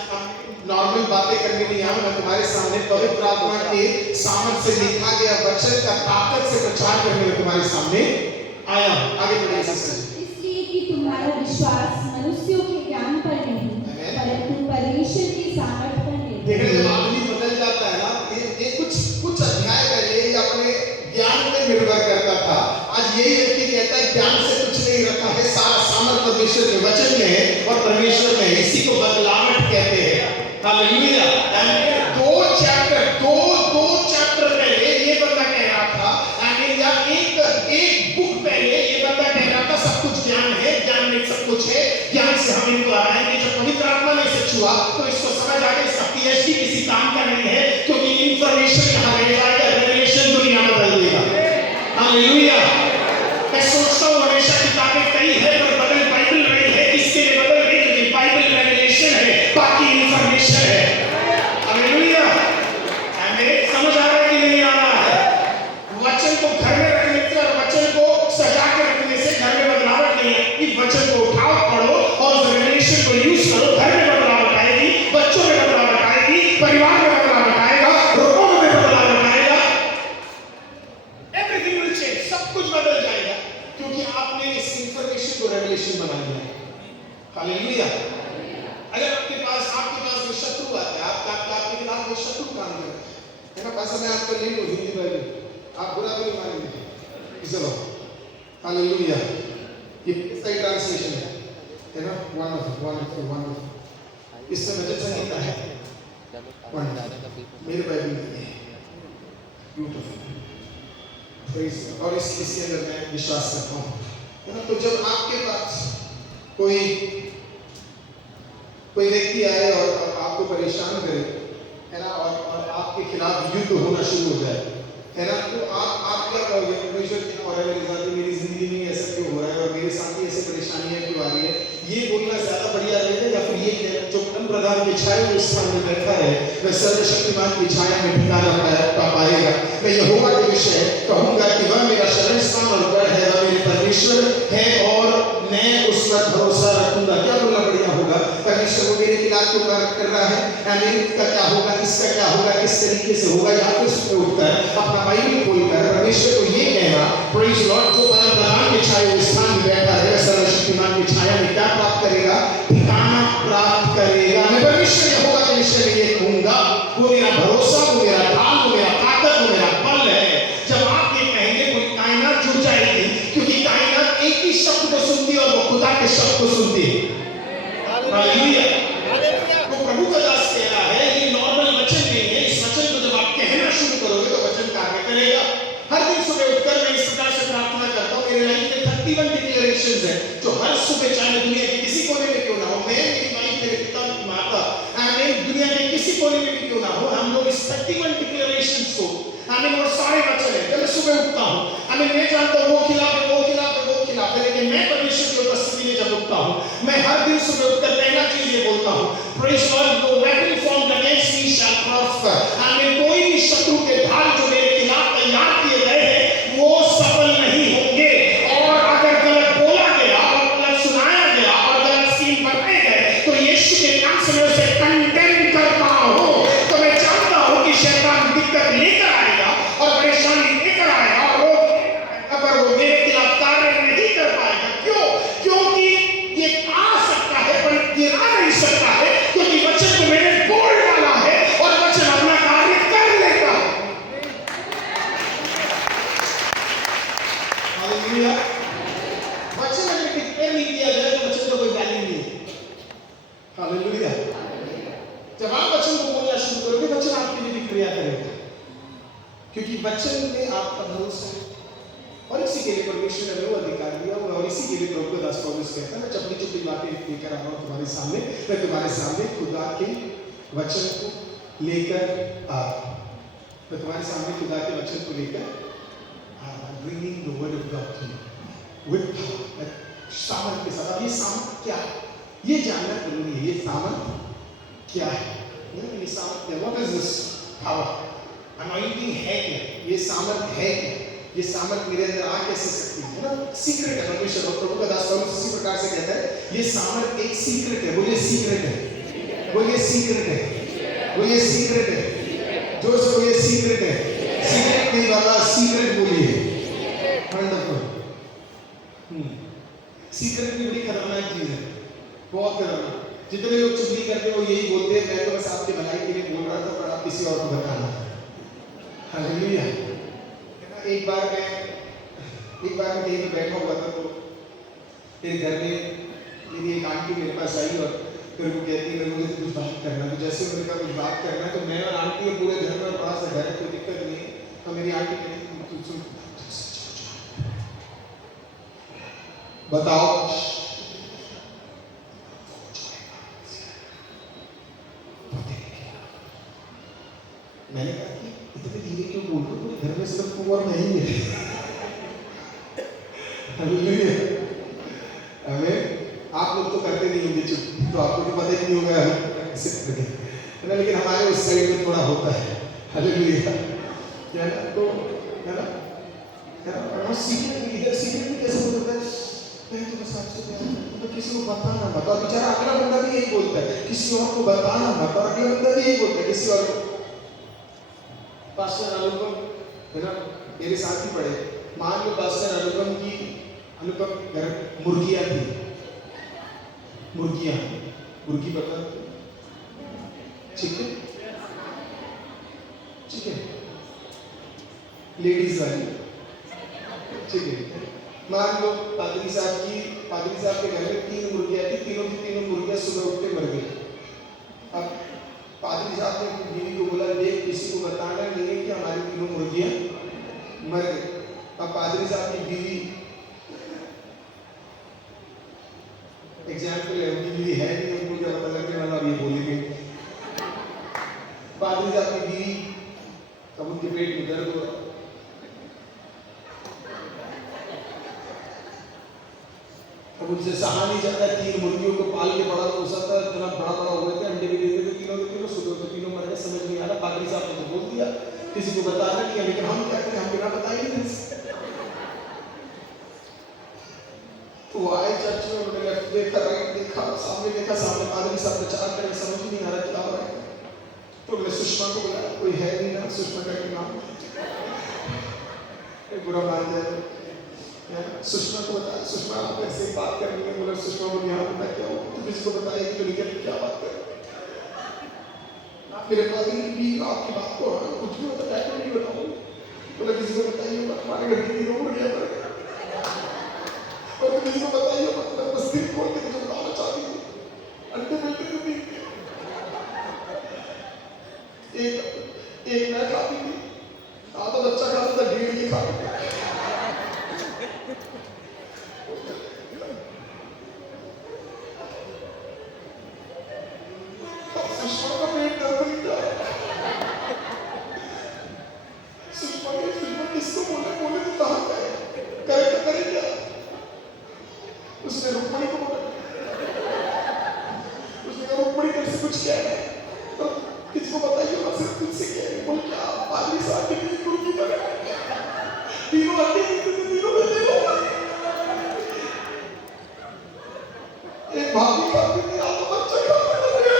नॉर्मल बातें करने नहीं आया, मैं तुम्हारे सामने पवित्र आत्मा के सामर्थ से लिखा गया वचन का ताकत से प्रचार करने में तुम्हारे सामने आया। आगे बढ़िए सिस्टर जी। इसलिए कि तुम्हारा विश्वास मनुष्यों के ज्ञान पर नहीं, परंतु परमेश्वर की सामर्थ पर है। देखिए जब आदमी बदल जाता है ना, ये कुछ अध्याय पहले ये अपने ज्ञान पे निर्भर करता था। आज यही व्यक्ति कहता है ज्ञान से कुछ नहीं रखा है, सारा सामर्थ परमेश्वर के वचन में है और परमेश्वर में है। इसी को हालेलुया। दो चैप्टर पहले ये बंदा कह रहा था, या एक बुक पहले ये बंदा कह रहा था सब कुछ ज्ञान है, ज्ञान में सब कुछ है, ज्ञान से हम इनको आएंगे। जब पवित्र आत्मा ने इसे छुआ तो इसको समझ आ गया इसका पीएचडी किसी काम का नहीं है, क्योंकि इंफॉर्मेशन यहाँ रह जाएगा, रेवलेशन दुनिया बदल देगा। हालेलुया। मैं सोचता हूँ हमेशा किताबें कई है पर बाइबल नहीं है, इसके लिए बदल गई क्योंकि बाइबल रेवलेशन है, बाकी इंफॉर्मेशन है। हालेलुया। हमें समझ आ रहा है कि नहीं आ रहा है? वचन को घर में रखने से और वचन को सजा के रखने से घर में बदलाव नहीं है। इस वचन को उठाओ, पढ़ो और उस रेवलेशन को यूज करो। घर में बदलाव आएगी, बच्चों में बदलाव आएगी, परिवार में बदलाव आएगा, रोगों में बदलाव आएगा। एवरीथिंग विल चेंज, सब कुछ बदल जाएगा क्योंकि आपने इस इंफॉर्मेशन को रेवलेशन बना लिया है। हालेलुया। अगर आपके पास कोई शत्रु आता है, आपके खिलाफ कोई शत्रु काम कर रहा है ना, पास में आपको ले लो हिंदी बाइबल, आप बुरा भी नहीं मानेंगे। चलो हालेलुया। ये सही ट्रांसलेशन है ना, वंडरफुल। इसमें वचन संहिता है, मेरे बाइबल में है, ब्यूटीफुल। और इसके अंदर मैं विश्वास करता हूँ, है ना। तो जब आपके पास कोई व्यक्ति आए और आपको परेशान करे, है ना, और आपके खिलाफ युद्ध होना शुरू हो जाए, है ना, तो आप क्या कहोगे? परमेश्वर क्या हो रहा है मेरे साथ, मेरी जिंदगी में ऐसा क्यों हो रहा है और मेरे साथ ऐसे परेशानियां क्यों आ रही है? ये बोलना ज्यादा बढ़िया रहेगा या फिर ये जो परम प्रधान की छाया में स्थान में बैठा है वह सर्वशक्तिमान की छाया में ठिकाना पाएगा? मैं यहोवा के विषय कहूंगा कि वह मेरा शरण स्थान और गढ़ है, वह मेरे परमेश्वर है और मैं उस पर भरोसा रखूंगा। क्या बोलना बढ़िया होगा? परमेश्वर को मेरे खिलाफ क्यों कर रहा है, का क्या होगा, इसका क्या होगा, किस तरीके से होगा? या फिर उसमें उठकर अपना बाइबल खोलकर परमेश्वर को ये कहना, प्रेज लॉर्ड, जो परम प्रधान के छाया में स्थान में बैठा है सर्वशक्तिमान की छाया में क्या प्राप्त करेगा? ठिकाना प्राप्त करेगा। मैं परमेश्वर यहोवा के विषय में ये कहूंगा, वो मेरा भरोसा, वो मेरा ढाल, वो मेरा ताकत, वो मेरा बल है। जब आप ये कहेंगे पूरी कायनात जुड़ जाएगी, क्योंकि कायनात एक ही शब्द को सुनती है और वो खुदा के शब्द को सुनती है। हालेलुया। तो प्रभु का दास कह रहा है, ये नॉर्मल वचन नहीं है। इस वचन को जब आप कहना शुरू करोगे तो वचन कार्य करेगा। हर दिन सुबह उठकर मैं इस प्रकार से प्रार्थना करता हूँ। मेरे लाइफ में 31 डिक्लेरेशंस हैं जो हर सुबह, चाहे दुनिया के किसी कोने में क्यों ना हो, मैं, मेरी वाइफ, मेरे पिता, माता, दुनिया के किसी कोने में भी क्यों ना हो, हम लोग इस 31 डिक्लेरेशंस को, और सारे वचन है। जब मैं सुबह उठता हूँ, मैं जानता हूँ वो खिलाफ है, वो खिलाफ है, वो खिलाफ है, लेकिन मैं परमेश्वर की उपस्थिति में जब उठता हूँ, मैं हर दिन सुबह उठकर पहला चीज ये बोलता हूँ, praise Lord, no weapon formed against me shall prosper. कोई भी शत्रु के ढाल जो मेरे खिलाफ तैयार किए गए हैं वो सफल नहीं होंगे। और अगर गलत बोला गया और गलत सुनाया गया और गलत स्कीम बनाए गए तो यीशु के नाम से मैं उसे कंडेम करता हूँ। तो मैं जानता हूँ कि शैतान दिक्कत लेकर आएगा और परेशानी लेकर आएगा और अगर वो मेरे खिलाफ कार्य नहीं कर पाएगा। क्यों? क्योंकि ये आ सकता है पर गिरा नहीं सकता है, क्योंकि वचन को मैंने बोल डाला है और वचन अपना कार्य कर लेगा। हालेलुया। वचन अगर डिक्लेयर नहीं किया जाए तो वचन का कोई वैल्यू नहीं है। हालेलुया। जब आप वचन को बोलना शुरू करोगे, वचन आपके लिए भी क्रिया करेगा, क्योंकि वचन में आपका भरोसा है। और इसी के लिए परमेश्वर ने वो अधिकार दिया हुआ, और इसी के लिए प्रभु दास पौलुस कहता है, मैं चपड़ी चपड़ी बातें लेकर आ रहा हूँ तुम्हारे सामने, मैं तुम्हारे सामने खुदा के वचन को लेकर आ रहा हूँ। मैं तुम्हारे सामने खुदा के वचन को लेकर आ रहा हूँ, bringing the word of God to you with power, सामर्थ के साथ। अब ये सामर्थ क्या है, ये जानना जरूरी है। ये सामर्थ क्या है? ये सामर्थ, what is this power? Anointing है क्या? ये सामर्थ है क्या? ये सामर्थ मेरे अंदर आ कैसे सकती है ना? सीक्रेट है। परमेश्वर और प्रभु का दास पौलुस इसी प्रकार से कहता है, ये सामर्थ एक सीक्रेट है। बोलिए सीक्रेट है, बोलिए सीक्रेट है, बोलिए सीक्रेट है, जोर से बोलिए सीक्रेट है। सीक्रेट नहीं वाला सीक्रेट बोलिए। वंडरफुल। सीक्रेट भी बड़ी खतरनाक चीज है, बहुत खतरनाक। जितने लोग चुगली करते हैं वो यही बोलते हैं, मैं तो बस आपके भलाई के लिए बोल रहा था पर आप किसी और को बताना। हालेलुया। एक बार मैं कहीं पे बैठा हुआ था, तो मेरे घर में मेरी एक आंटी मेरे पास आई और फिर वो कहती है, मुझे कुछ बात करना। तो जैसे उन्होंने बात करना है तो मैं और आंटी और पूरे घर में थोड़ा सा डर है, कोई दिक्कत नहीं है। तो मेरी आंटी कहती तू सुन, बताओ मैंने कहा कि इतने धीरे क्यों बोल रहे हो, पूरे घर में सिर्फ तू और मैं ही है। हालेलुया। हमें आप लोग तो करते नहीं होंगे चुप, तो आपको तो पता ही नहीं होगा कैसे करके, है ना, लेकिन हमारे उस साइड में थोड़ा होता है। हालेलुया। क्या ना, तो है ना, और सीक्रेट इधर सीक्रेट में कैसे बोलता है, मैं तो बस आपसे प्यार करता हूं, तो किसी को बताना मत। और बेचारा अगला बंदा भी यही बोलता है, किसी और को बताना मत, और अगला बंदा भी यही बोलता है किसी और को। पास्टर अनुपम है ना, मेरे साथ ही पढ़े, मान लो पास्टर अनुपम घर मुर्गियां थी, मुर्गी पता, चिकन लेडीज वाली चिकन। मान लो पादरी साहब के घर में 3 मुर्गियां थी, तीनों की तीनों मुर्गियां सुबह उठते मर गई। अब पादरी साहब ने अपनी बीवी को बोला, देख किसी को बताना नहीं है कि हमारी तीनों मुर्गियां मर गई। अब पादरी साहब की बीवी, एग्जाम्पल है, उनकी बीवी है नहीं, उनको क्या पता लगने वाला, अब ये बोलेंगे। पादरी साहब की बीवी, अब उनके पेट में दर्द हो रहा, अब उनसे सहा नहीं जाता, 3 मुर्गियों को पाल के बड़ा पोसा था, इतना बड़ा हुए थे, अंडे भी देते थे तीनों के तीनों, सुबह को तीनों मर गए, समझ नहीं आ रहा। पादरी साहब ने तो बोल दिया किसी को बताना नहीं है, लेकिन हम क्या करें, हम बिना बताए नहीं दे सकते। तो आए चर्च में, उन्होंने लेफ्ट देखा, राइट देखा, सामने पादरी साहब प्रचार कर रहे, समझ नहीं आ रहा क्या हो रहा है। तो मैंने सुषमा को बुलाया, कोई है नहीं ना, सुषमा का नाम बुरा मान जाए, सुषमा को बताया, सुषमा आप ऐसे बात कर रही है, बोला सुषमा बोली हाँ बता क्या हो, तो किसको बताया कि निकल क्या बात कर, मेरे पादरी की आपकी बात को कुछ भी होता है नहीं बताऊँ, बोला किसी को बताइए मत, हमारे घर की 3 मुर्गियां मर गई, और किसी को बताइए मत, मैं बस दिल खोल के तुझे बताना चाहती हूँ, अंडे मिलते थे 3 एक मैं खाती थी, आधा बच्चा खाता था, 1.5 ये खाती थी। सुषमा का पेट दर्द नहीं था, सुषमा किसको बोले तो कहाँ करे तो करे क्या, उसने रुक्मणी को बोला, उसने कहा रुक्मणी तेरे से कुछ कह रहा है, तो किसको बताइए मैं सिर्फ तुझसे कह रही हूँ, क्या पादरी साहब के लिए कुर्की कर तीनों अंडे तीनों में एक भाभी खाती थी, आप बच्चा खाते थे,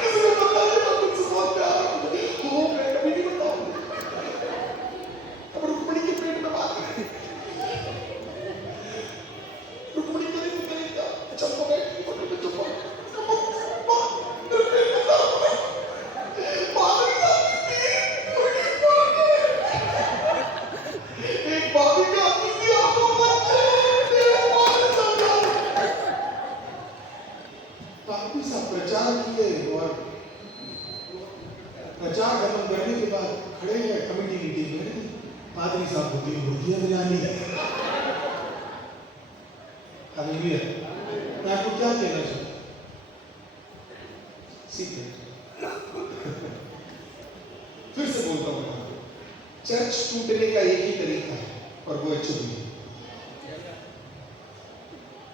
किसी को बताइए मैं तुझसे बहुत प्यार करती हूँ, वो मैं कभी नहीं बताऊंगी। अब रुक्मणी के पेट में बात है, रुक्मणी के लिए करें क्या, अच्छा तो बैठ फोटो पे चुप एक भाभी का अपनी आपको बच्चे पादरी साहब प्रचार किए, और प्रचार खत्म करने के बाद खड़े हैं कमेटी मीटिंग में, पादरी साहब को 3 मुर्गियां मिलानी है। हालेलुया। मैं आपको क्या कहना चाहता हूं, सीक्रेट फिर से बोलता हूं, चर्च टूटने का एक ही तरीका है, और वो है चुगली।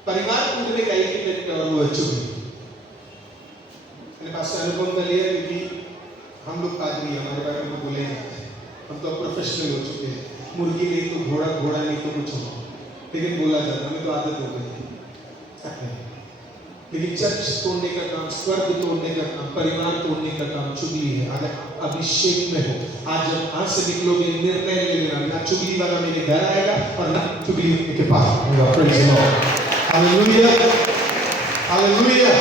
परिवार टूटने का एक ही तरीका, और वो है चुगली। मैंने पास अनुभव कर लिया, क्योंकि हम लोग पादरी, हमारे बारे में बोले जाते हैं, हम तो प्रोफेशनल हो चुके हैं, मुर्गी नहीं तो घोड़ा नहीं तो कुछ हो, लेकिन बोला जाता, हमें तो आदत हो गई है। लेकिन चर्च तोड़ने का काम, स्वर्ग तोड़ने का काम, परिवार तोड़ने का काम चुगली है। अगर अभिषेक में हो, आज से निकलोगे, निर्णय ले लेना, ना चुगली वाला मेरे घर आएगा और ना चुगली के पास आएगा। Praise the Lord, hallelujah, hallelujah.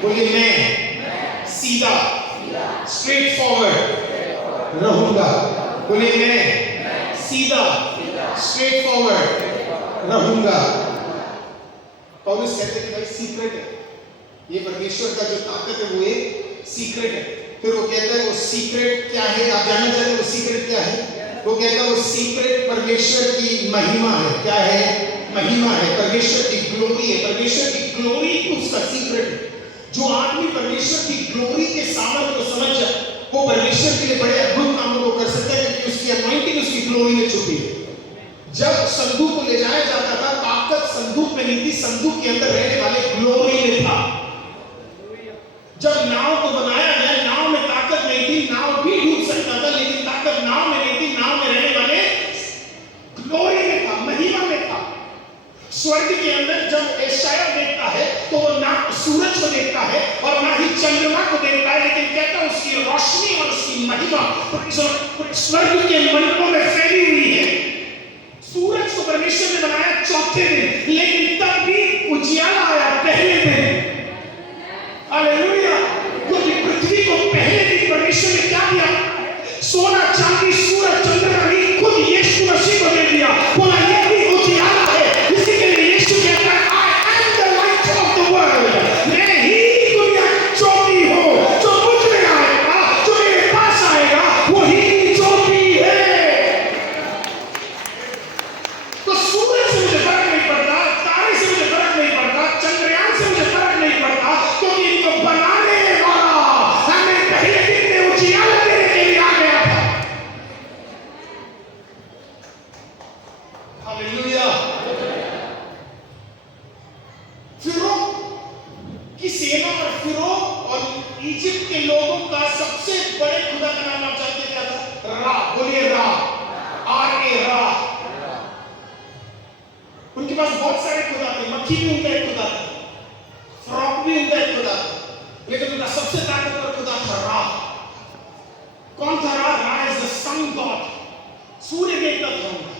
बोलिए मैं सीधा स्ट्रेट फॉरवर्ड रहूंगा। बोलिए मैं सीधा स्ट्रेट फॉरवर्ड रहूंगा। पौलुस कहते हैं कि भाई सीक्रेट है, ये परमेश्वर का जो ताकत है वो एक सीक्रेट है। फिर वो कहता है वो सीक्रेट क्या है, आप जानना चाहते हैं वो सीक्रेट क्या है? वो कहता है वो सीक्रेट परमेश्वर की महिमा है। क्या है? महिमा है, परमेश्वर की ग्लोरी है। परमेश्वर की ग्लोरी उसका सीक्रेट है। जो आदमी परमेश्वर की ग्लोरी के सामर्थ्य को समझ जाए वो परमेश्वर के लिए बड़े अद्भुत कामों को कर सकता है, क्योंकि उसकी अनॉइंटिंग उसकी ग्लोरी में छुपी है। जब संदूक को ले जाया जाता था, ताकत संदूक में नहीं थी, संदूक के अंदर रहने वाले ग्लोरी में था। जब नाव को बनाया गया, नाव में ताकत नहीं थी, नाव भी डूब सकता था, लेकिन ताकत नाव में नहीं थी, नाव में रहने वाले ग्लोरी में था, महिमा में था। स्वर्ग के अंदर जब यशायाह देखता है तो वो ना सूरज को देखता है और ना ही चंद्रमा को देखता है, लेकिन कहता है उसकी रोशनी और उसकी महिमा स्वर्ग के मंडलों में फैली हुई है। सूरज को परमेश्वर ने बनाया चौथे दिन, लेकिन तब भी उजियाला आया पहले दिन। हालेलुया! क्योंकि पृथ्वी को पहले दिन परमेश्वर ने क्या दिया? सोना, चांदी, सूरज, चंद्रमा नहीं, खुद यीशु मसीह को दे दिया। बोला ये भी उजियाला है। इसी के लिए यीशु कहता है I am the light of the world. मैं ही दुनिया की ज्योति हूं। जो मुझ में आएगा, जो मेरे पास आएगा, वही ज्योति है। तो सूरज से मुझे फर्क नहीं पड़ता, तारे से मुझे फर्क नहीं पड़ता, चंद्रयान से मुझे फर्क नहीं पड़ता, क्योंकि इनको बनाने वाला हमें पहले दिन में उजियाला देने के लिए आ गया था। हालेलुया! फिरौन की सेना और फिरौन और इजिप्ट के लोगों का सबसे बड़े खुदा का नाम आप जानते हैं क्या था? रा। बोलिए रा। R-A, रा। उनके पास बहुत सारे खुदा थे। मक्खी भी उनका एक खुदा था, फ्रॉक भी उनका एक खुदा था, लेकिन उनका सबसे ताकतवर खुदा था रा। कौन था रा? रा इज द सन गॉड, सूर्य देवता था उनका।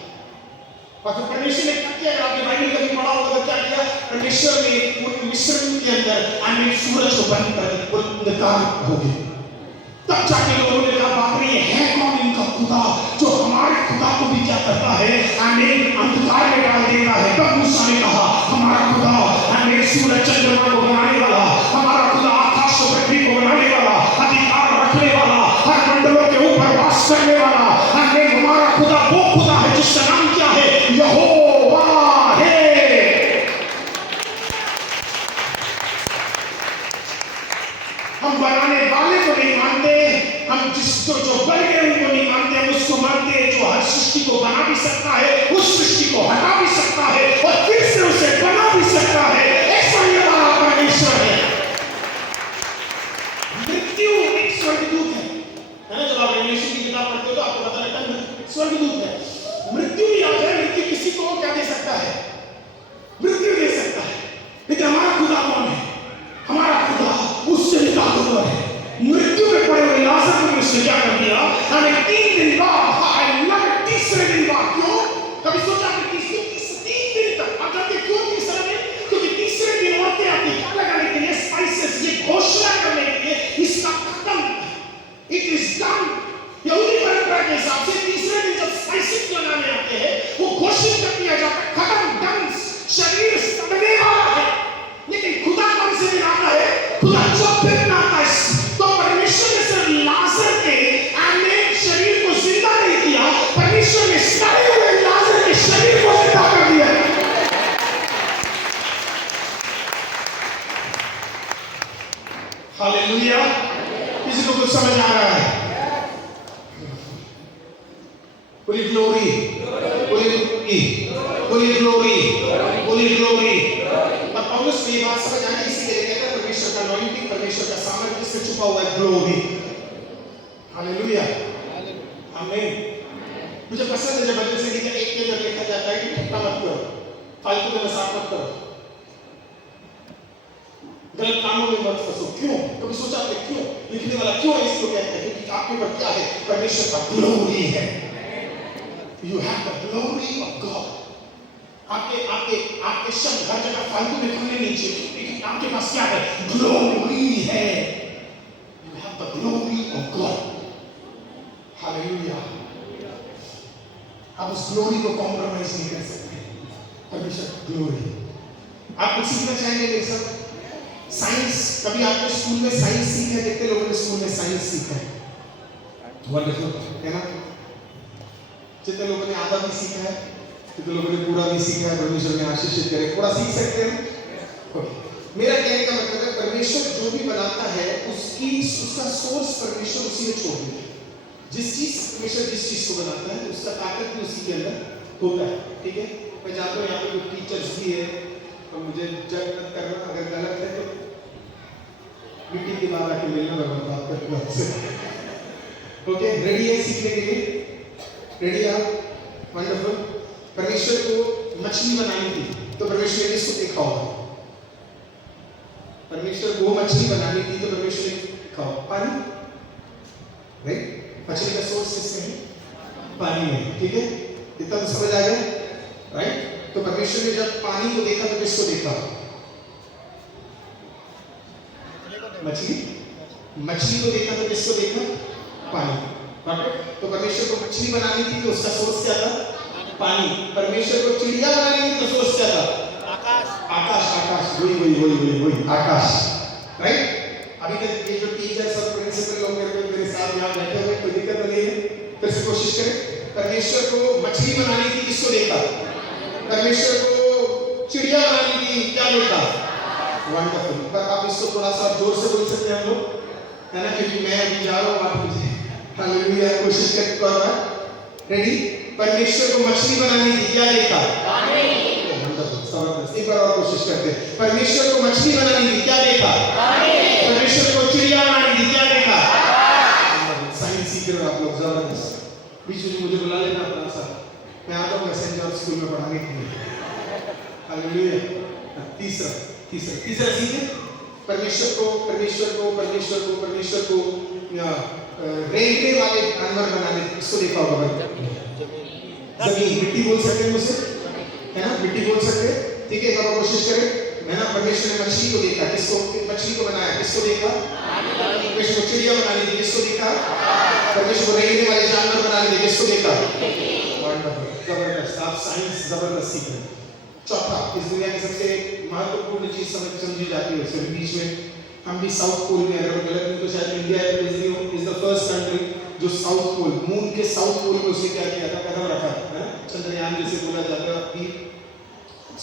और फिर परमेश्वर ने क्या किया? आपने बाइबल कभी पढ़ा होगा तो क्या किया? परमेश्वर ने पूरे मिस्र के अंदर सूरज को बंद कर दिया, अंधकार हो गया। तब जाके लोगों ने कहा बाप रे, है कौन इनका खुदा जो हमारे खुदा को भी क्या करता है? आमीन, अंधकार में डाल देता है। तब मूसा ने कहा हमारा खुदा आमीन सूरज चंद्रमा को बनाने वाला, हमारा खुदा आकाश और पृथ्वी को बनाने वाला, अधिकार रखने वाला, हर मंडलों के ऊपर वास करने वाला, आमीन, हमारा खुदा वो खुदा है जिसका नाम क्या है? यहोवा है। हम बनाने वाले को नहीं मानते, हम जिसको जो बन गए उनको नहीं मानते, हम उसको मानते हैं जो हर सृष्टि को बना भी सकता है, उस सृष्टि को हटा भी सकता है और फिर से उसे बना भी सकता है। ऐसा ही हमारा परमेश्वर है। मृत्यु एक स्वर्गदूत है ना? जब आप रेवलेशन की किताब पढ़ते हो तो आपको पता लगता है स्वर्गदूत है। मृत्यु भी आ जाए, मृत्यु किसी को क्या दे सकता है? मृत्यु दे सकता है, लेकिन हमारा खुदा कौन है? हमारा खुदा उससे भी ताकतवर है। मृत्यु में पड़े हुए लाजर को उसने क्या कर दिया? हमें 3 दिन बाद, तीसरे दिन बाद। क्यों? कभी सोचा कि 3 दिन तक? आप जानते क्यों तीसरा दिन? क्योंकि तीसरे दिन औरतें आती क्या लगाने के लिए? स्पाइसेस, ये घोषणा करने के लिए इसका खत्म, इट इज डन। यहूदी परंपरा के हिसाब से तीसरे दिन जब स्पाइसेस लगाने आते हैं वो घोषित कर दिया जाता है खत्म, डन, शरीर सड़ने वाला है। लेकिन खुदा कौन से दिन आता है? खुदा चौथे दिन आता है। तो परमेश्वर ने सिर्फ लाजर के आमीन शरीर को जिंदा नहीं किया, परमेश्वर ने सड़े हुए लाजर के शरीर को जिंदा कर दिया। हालेलुया! किसी को कुछ समझ आ रहा है? बोली ग्लोरी, बोली ग्लोरी, बोली ग्लोरी, बोली ग्लोरी। और पौलुस को ये बात समझ आ गई, इसीलिए कहता है परमेश्वर का अनॉइंटिंग, परमेश्वर का सामर्थ्य जिसमें छुपा हुआ है ग्लोरी। हालेलुया, आमीन। मुझे पसंद है जब भजन संगीत का एक के अंदर लिखा जाता है कि ठट्टा मत करो, फालतू में मजाक मत करो, गलत कामों में मत फंसो। क्यों? कभी सोचा आपने क्यों? लिखने वाला क्यों इसको कहता है? क्योंकि आपके ऊपर क्या है? परमेश्वर का ग्लोरी है। You have the glory of God. आपके शब्द हर जगह फालतू में खुलने नहीं चाहिए, लेकिन आपके पास क्या है? ग्लोरी है। You have the glory of God. Hallelujah. आप उस ग्लोरी को कॉम्प्रोमाइज नहीं कर सकते। परमेश्वर ग्लोरी। आप कुछ सीखना चाहेंगे मेरे साथ? साइंस, कभी आपने स्कूल में साइंस सीखा है? कितने लोगों ने स्कूल में साइंस सीखा है? वंडरफुल है ना? जितने लोगों ने आधा भी सीखा है, कितने लोगों ने पूरा भी सीखा है, परमेश्वर ने आशीषित करे। पूरा सीख सकते हैं? ओके। मेरा कहने का मतलब है परमेश्वर जो भी बनाता है उसका सोर्स परमेश्वर उसी में छोड़ देता है। परमेश्वर जिस चीज को बनाता है उसका ताकत भी उसी के अंदर होता है। ठीक है, मैं जानता हूँ यहाँ पे कुछ टीचर्स भी है और मुझे जज मत करना, अगर गलत है तो मीटिंग के बाद आके मिलना, मैं बात करूँगा आपसे। ओके, रेडी है सीखने के लिए? रेडी है आप? वंडरफुल। परमेश्वर को मछली बनानी थी तो परमेश्वर ने इसको देखा होगा। परमेश्वर को मछली बनानी थी तो परमेश्वर ने देखा होगा पानी, राइट? मछली का सोर्स किसमें है? पानी में। ठीक है, इतना तो समझ आ गया, राइट? तो परमेश्वर ने जब पानी को देखा तो किसको देखा? मछली को देखा तो किसको देखा? पानी। तो परमेश्वर को मछली बनानी थी तो उसका सोर्स क्या था? पानी। परमेश्वर को चिड़िया बनानी थी तो सोर्स क्या था? आकाश। वही आकाश, राइट? अभी तक ये जो टीचर्स और प्रिंसिपल लोग मेरे साथ यहाँ बैठे हुए, कोई दिक्कत नहीं है? फिर से कोशिश करें। परमेश्वर को मछली बनानी थी, किसको देखा? परमेश्वर को चिड़िया बनानी थी, क्या देखा? वंडरफुल। पर आप इसको थोड़ा सा जोर से बोल सकते हैं हम लोग, है ना? क्योंकि मैं अभी जा रहा हूँ, आप मुझे हालेलुया कोशिश करके। रेडी? परमेश्वर को मछली बनानी थी, क्या देखा? पानी। एक बार और कोशिश करते हैं। परमेश्वर को मछली बनानी थी, क्या देखा? पानी। परमेश्वर को चिड़िया बनानी थी, क्या देखा? साइंस सीख रहे हो आप लोग, जबरदस्त। बीच में मुझे बुला लेना अपना साथ, मैं आता हूँ मैसेंजर और स्कूल में पढ़ाने के लिए। हालेलुया। तीसरा सीख है। परमेश्वर को रेंगने वाले जानवर बनाने, इसको देखा होगा? जमीन, मिट्टी बोल सकते हैं मुझसे, है ना? मिट्टी बोल सकते हैं। ठीक है, एक बार कोशिश करें, है ना? परमेश्वर ने मछली को देखा, मछली को बनाया, किसको देखा? परमेश्वर को चिड़िया बनानी थी, किसको देखा? परमेश्वर को रेंगने वाले जानवर बनाने थी, किसको देखा? वंडरफुल, जबरदस्त। आप साइंस जबरदस्त सीख रहे हैं। चौथा, इस दुनिया की सबसे महत्वपूर्ण चीज समझी जाती है, उसके बीच में हम भी साउथ पोल में, अगर गलत नहीं तो शायद India is the first country जो साउथ पोल, मून के साउथ पोल में उसने क्या किया था? कदम रखा, है ना? चंद्रयान जिसे बोला जाता है। अभी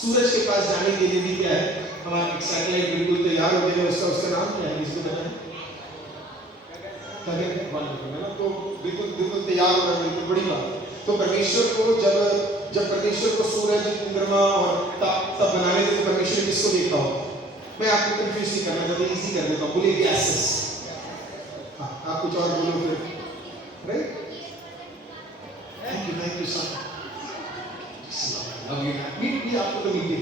सूरज के पास जाने के लिए भी क्या है, हमारा एक सैटेलाइट बिल्कुल तैयार हो गया है। उसका नाम क्या है, इसको बताएं? तो बिल्कुल तैयार हो रहा है, बिल्कुल बड़ी बात। तो परमेश्वर को जब परमेश्वर को सूरज, चंद्रमा और सब बनाने थे तो परमेश्वर ने किसको देखा हो? मैं आपको कंफ्यूज नहीं करना चाहता, इजी कर देता हूँ। बोलिए गैसेस। हाँ, आप कुछ और बोलो फिर, right? Thank you sir. Love you. Meet भी आपको तो मिलती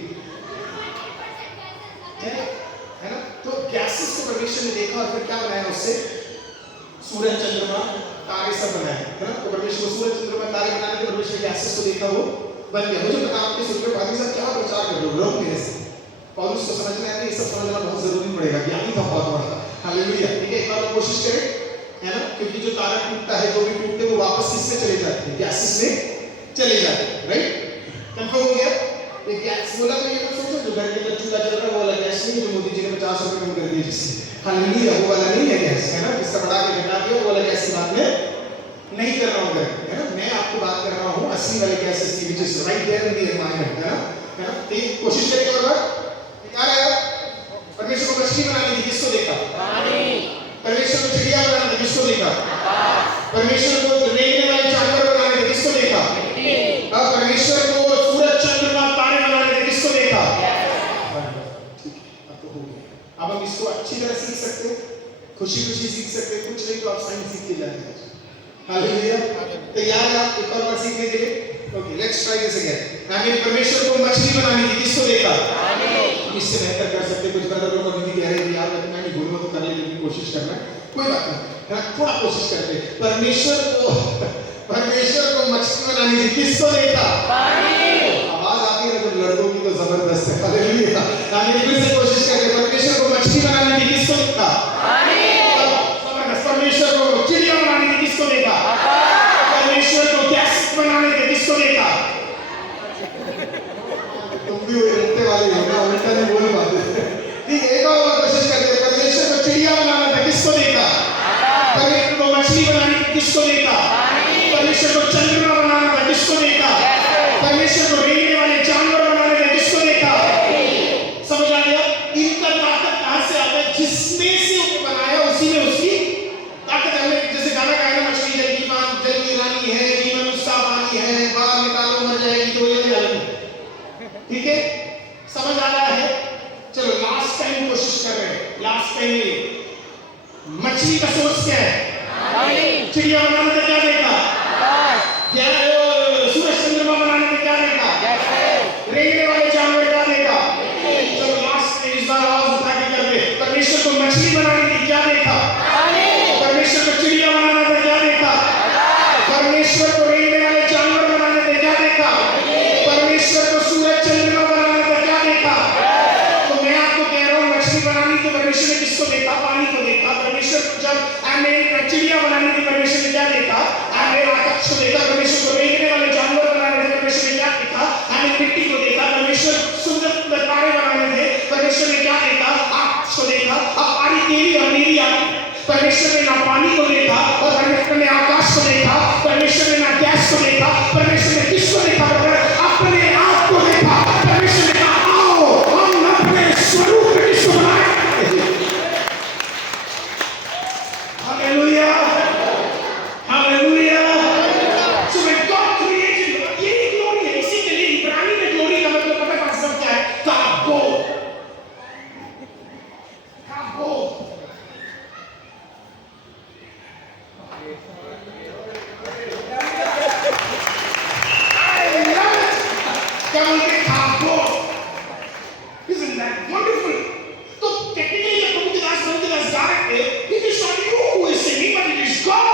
है ना? तो गैसेस को परमेश्वर ने देखा और फिर क्या बनाया उससे? सूरज, चंद्रमा, तारे सब बनाए, है ना? तो परमेश्वर को सूरज, चंद्रमा, तारे बनाने के परमेश्वर ने गैसेस को देखा, वो बन गया। मुझे पता आपके सोच में पादी साहब क्या प्रचार कर रहे हो, रोक मेरे से। पौलुस को समझ में आता है, ये सब समझना बहुत जरूरी पड़ेगा, ज्ञानी था बहुत बड़ा। हालेलुया। ठीक है, एक बार कोशिश करें, है ना? क्योंकि जो तारा टूटता है, जो भी टूटते वो वापस किसमें चले जाते हैं? गैसेस में चले जाते हैं, राइट? कंफर्म हो गया? ये गैस बोला तो ये मत सोचो जो घर के अंदर चूल्हा चल रहा है वो वाला गैस नहीं, जो मोदी जी ने 50 रुपए कम कर दिए जिससे। हालेलुया, वो वाला नहीं है गैस, है ना? जिसका बढ़ा के घटा दिया, वो वाला गैस की बात में नहीं कर रहा हूँ, है ना? मैं आपको बात कर रहा हूँ असली वाले गैसेस की, which is right there in the environment, है ना? तो कोशिश करिए और बार क्या आया? परमेश्वर को मछली बनानी थी, किसको देखा? पानी। परमेश्वर को चिड़िया बनानी थी, किसको देखा? परमेश्वर को रेंगने वाले जानवर बनाने थे, किसको देखा? अब परमेश्वर को सूरज, चंद्रमा, तारे बनाने थे, किसको देखा? ठीक है, अब तो हो गया। अब हम इसको अच्छी तरह सीख सकते हैं, खुशी सीख सकते हैं। कुछ नहीं तो आप साइंस सीख के जाएंगे। हालेलुया। तैयार हैं आप एक और बार सीखने के लिए? Okay, let's try this again. आगे परमेश्वर को मछली बनानी थी, किसको देखा? इससे बेहतर कर सकते। कुछ ब्रदर लोग अभी भी कह रहे हैं यार मैं नहीं बोलूंगा तो कर ले, लेकिन कोशिश करना है, कोई बात नहीं, थोड़ा कोशिश करते। परमेश्वर को मछली बनानी थी, किसको देखा? आवाज आती है ना जब लड़कों की तो जबरदस्त है। हालेलुया। आगे फिर से कोशिश करते। परमेश्वर को मछली बनानी थी, किसको देखा? परमेश्वर को चिड़िया बनानी थी, किसको देखा? परमेश्वर को गैस बनाने थे, किसको देखा? तुम भी उल्टे वाले हो ना, उल्टा नहीं बोल पाते। ठीक है, एक और क्वेश्चन मछली का सोर्स क्या है? पानी। चिड़िया बनाने में क्या देखा? आकाश। सूरज चंद्रमा बनाने में क्या देखा? गैसें। रेंगने वाले जानवर क्या देखा? चलो लास्ट में इस बार आवाज उठा के कर दे। परमेश्वर को मछली बनाने की क्या देखा? पानी। परमेश्वर को चिड़िया बनाने में क्या देखा? आकाश। परमेश्वर को रेंगने वाले जानवर बनाने में क्या देखा? परमेश्वर को सूरज चंद्रमा बनाने में क्या देखा? तो मैं आपको कह रहा हूँ मछली बनानी तो परमेश्वर ने किसको देखा? पानी को देखा। परमेश्वर को जब चिड़िया बनाने की परमेश्वर ने क्या देखा? आकाश को देखा। परमेश्वर को रेंगने वाले जानवर बनाने थे, परमेश्वर ने क्या देखा? मिट्टी को देखा। परमेश्वर सुंदर सुंदर तारे बनाने थे, परमेश्वर ने क्या देखा? आकाश को देखा। अब पानी तेरी और मेरी आती। परमेश्वर ने ना पानी को देखा और परमेश्वर ने आकाश को देखा। परमेश्वर ने ना गैस को देखा। परमेश्वर ने किसको देखा? अपने आप को देखा। परमेश्वर ने कहा आओ हम अपने स्वरूप में किसको बनाए। Hallelujah, hallelujah. So when God created, यही ग्लोरी है। इसी के लिए इब्रानी में ग्लोरी का मतलब पता है पास्टर क्या है? काबो, काबो। I love it. क्या बोलते हैं? काबो। Isn't that wonderful? तो टेक्निकली जब प्रभु के दास गा रहे थे, it is not you who is singing, but it is God.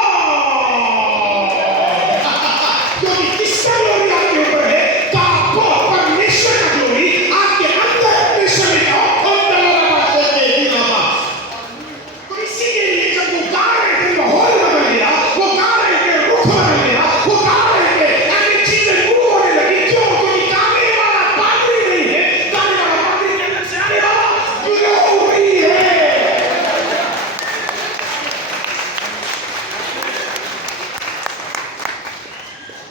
क्योंकि किसका ग्लोरी आपके ऊपर है? काबो, परमेश्वर का ग्लोरी आपके अंदर परमेश्वर में है। तो इसी के लिए जब वो गा रहे थे, माहौल बदल गया। वो गा रहे थे, रुख बदल गया। वो गा रहे थे, ऐसी चीजें मूव होने लगी। क्यों? क्योंकि गाने वाला पादरी नहीं है, गाने वाला पादरी के अंदर से आने वाला ग्लोरी है।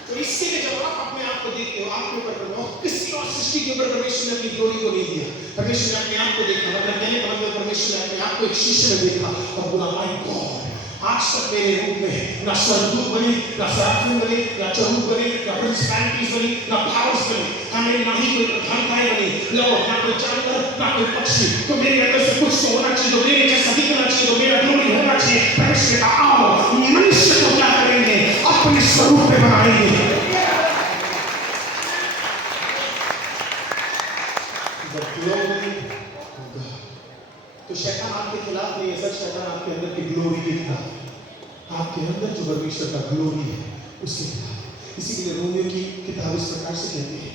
तो इसके लिए जब आप अपने आप को देखते हो, आपके ऊपर किसी और सृष्टि के ऊपर परमेश्वर ने अपनी ग्लोरी को नहीं दिया। परमेश्वर ने अपने आप को देखा। मतलब कहने का मतलब परमेश्वर ने अपने आप को एक शीशे में देखा और बोला माय गॉड, आज तक मेरे रूप में ना स्वर्गदूत बने, ना सराफिन बने, ना चरूब बने, ना प्रिंसिपैलिटीज बनी, ना पावर्स बनी, ना ही कोई प्रधानताएं बनी, ना कोई जानवर, ना कोई पक्षी। तो मेरे अंदर से कुछ तो होना चाहिए, तो मेरे जैसा दिखना चाहिए, तो मेरा ग्लोरी होना चाहिए। परमेश्वर ने कहा आओ मनुष्य को क्या करेंगे? अपने स्वरूप में बनाएंगे। तो शैतान आपके खिलाफ नहीं है, सच शैतान आपके अंदर की ग्लोरी के खिलाफ, आपके अंदर जो परमेश्वर का ग्लोरी है उसके खिलाफ। इसी के लिए रोमियो की किताब इस प्रकार से कहती है,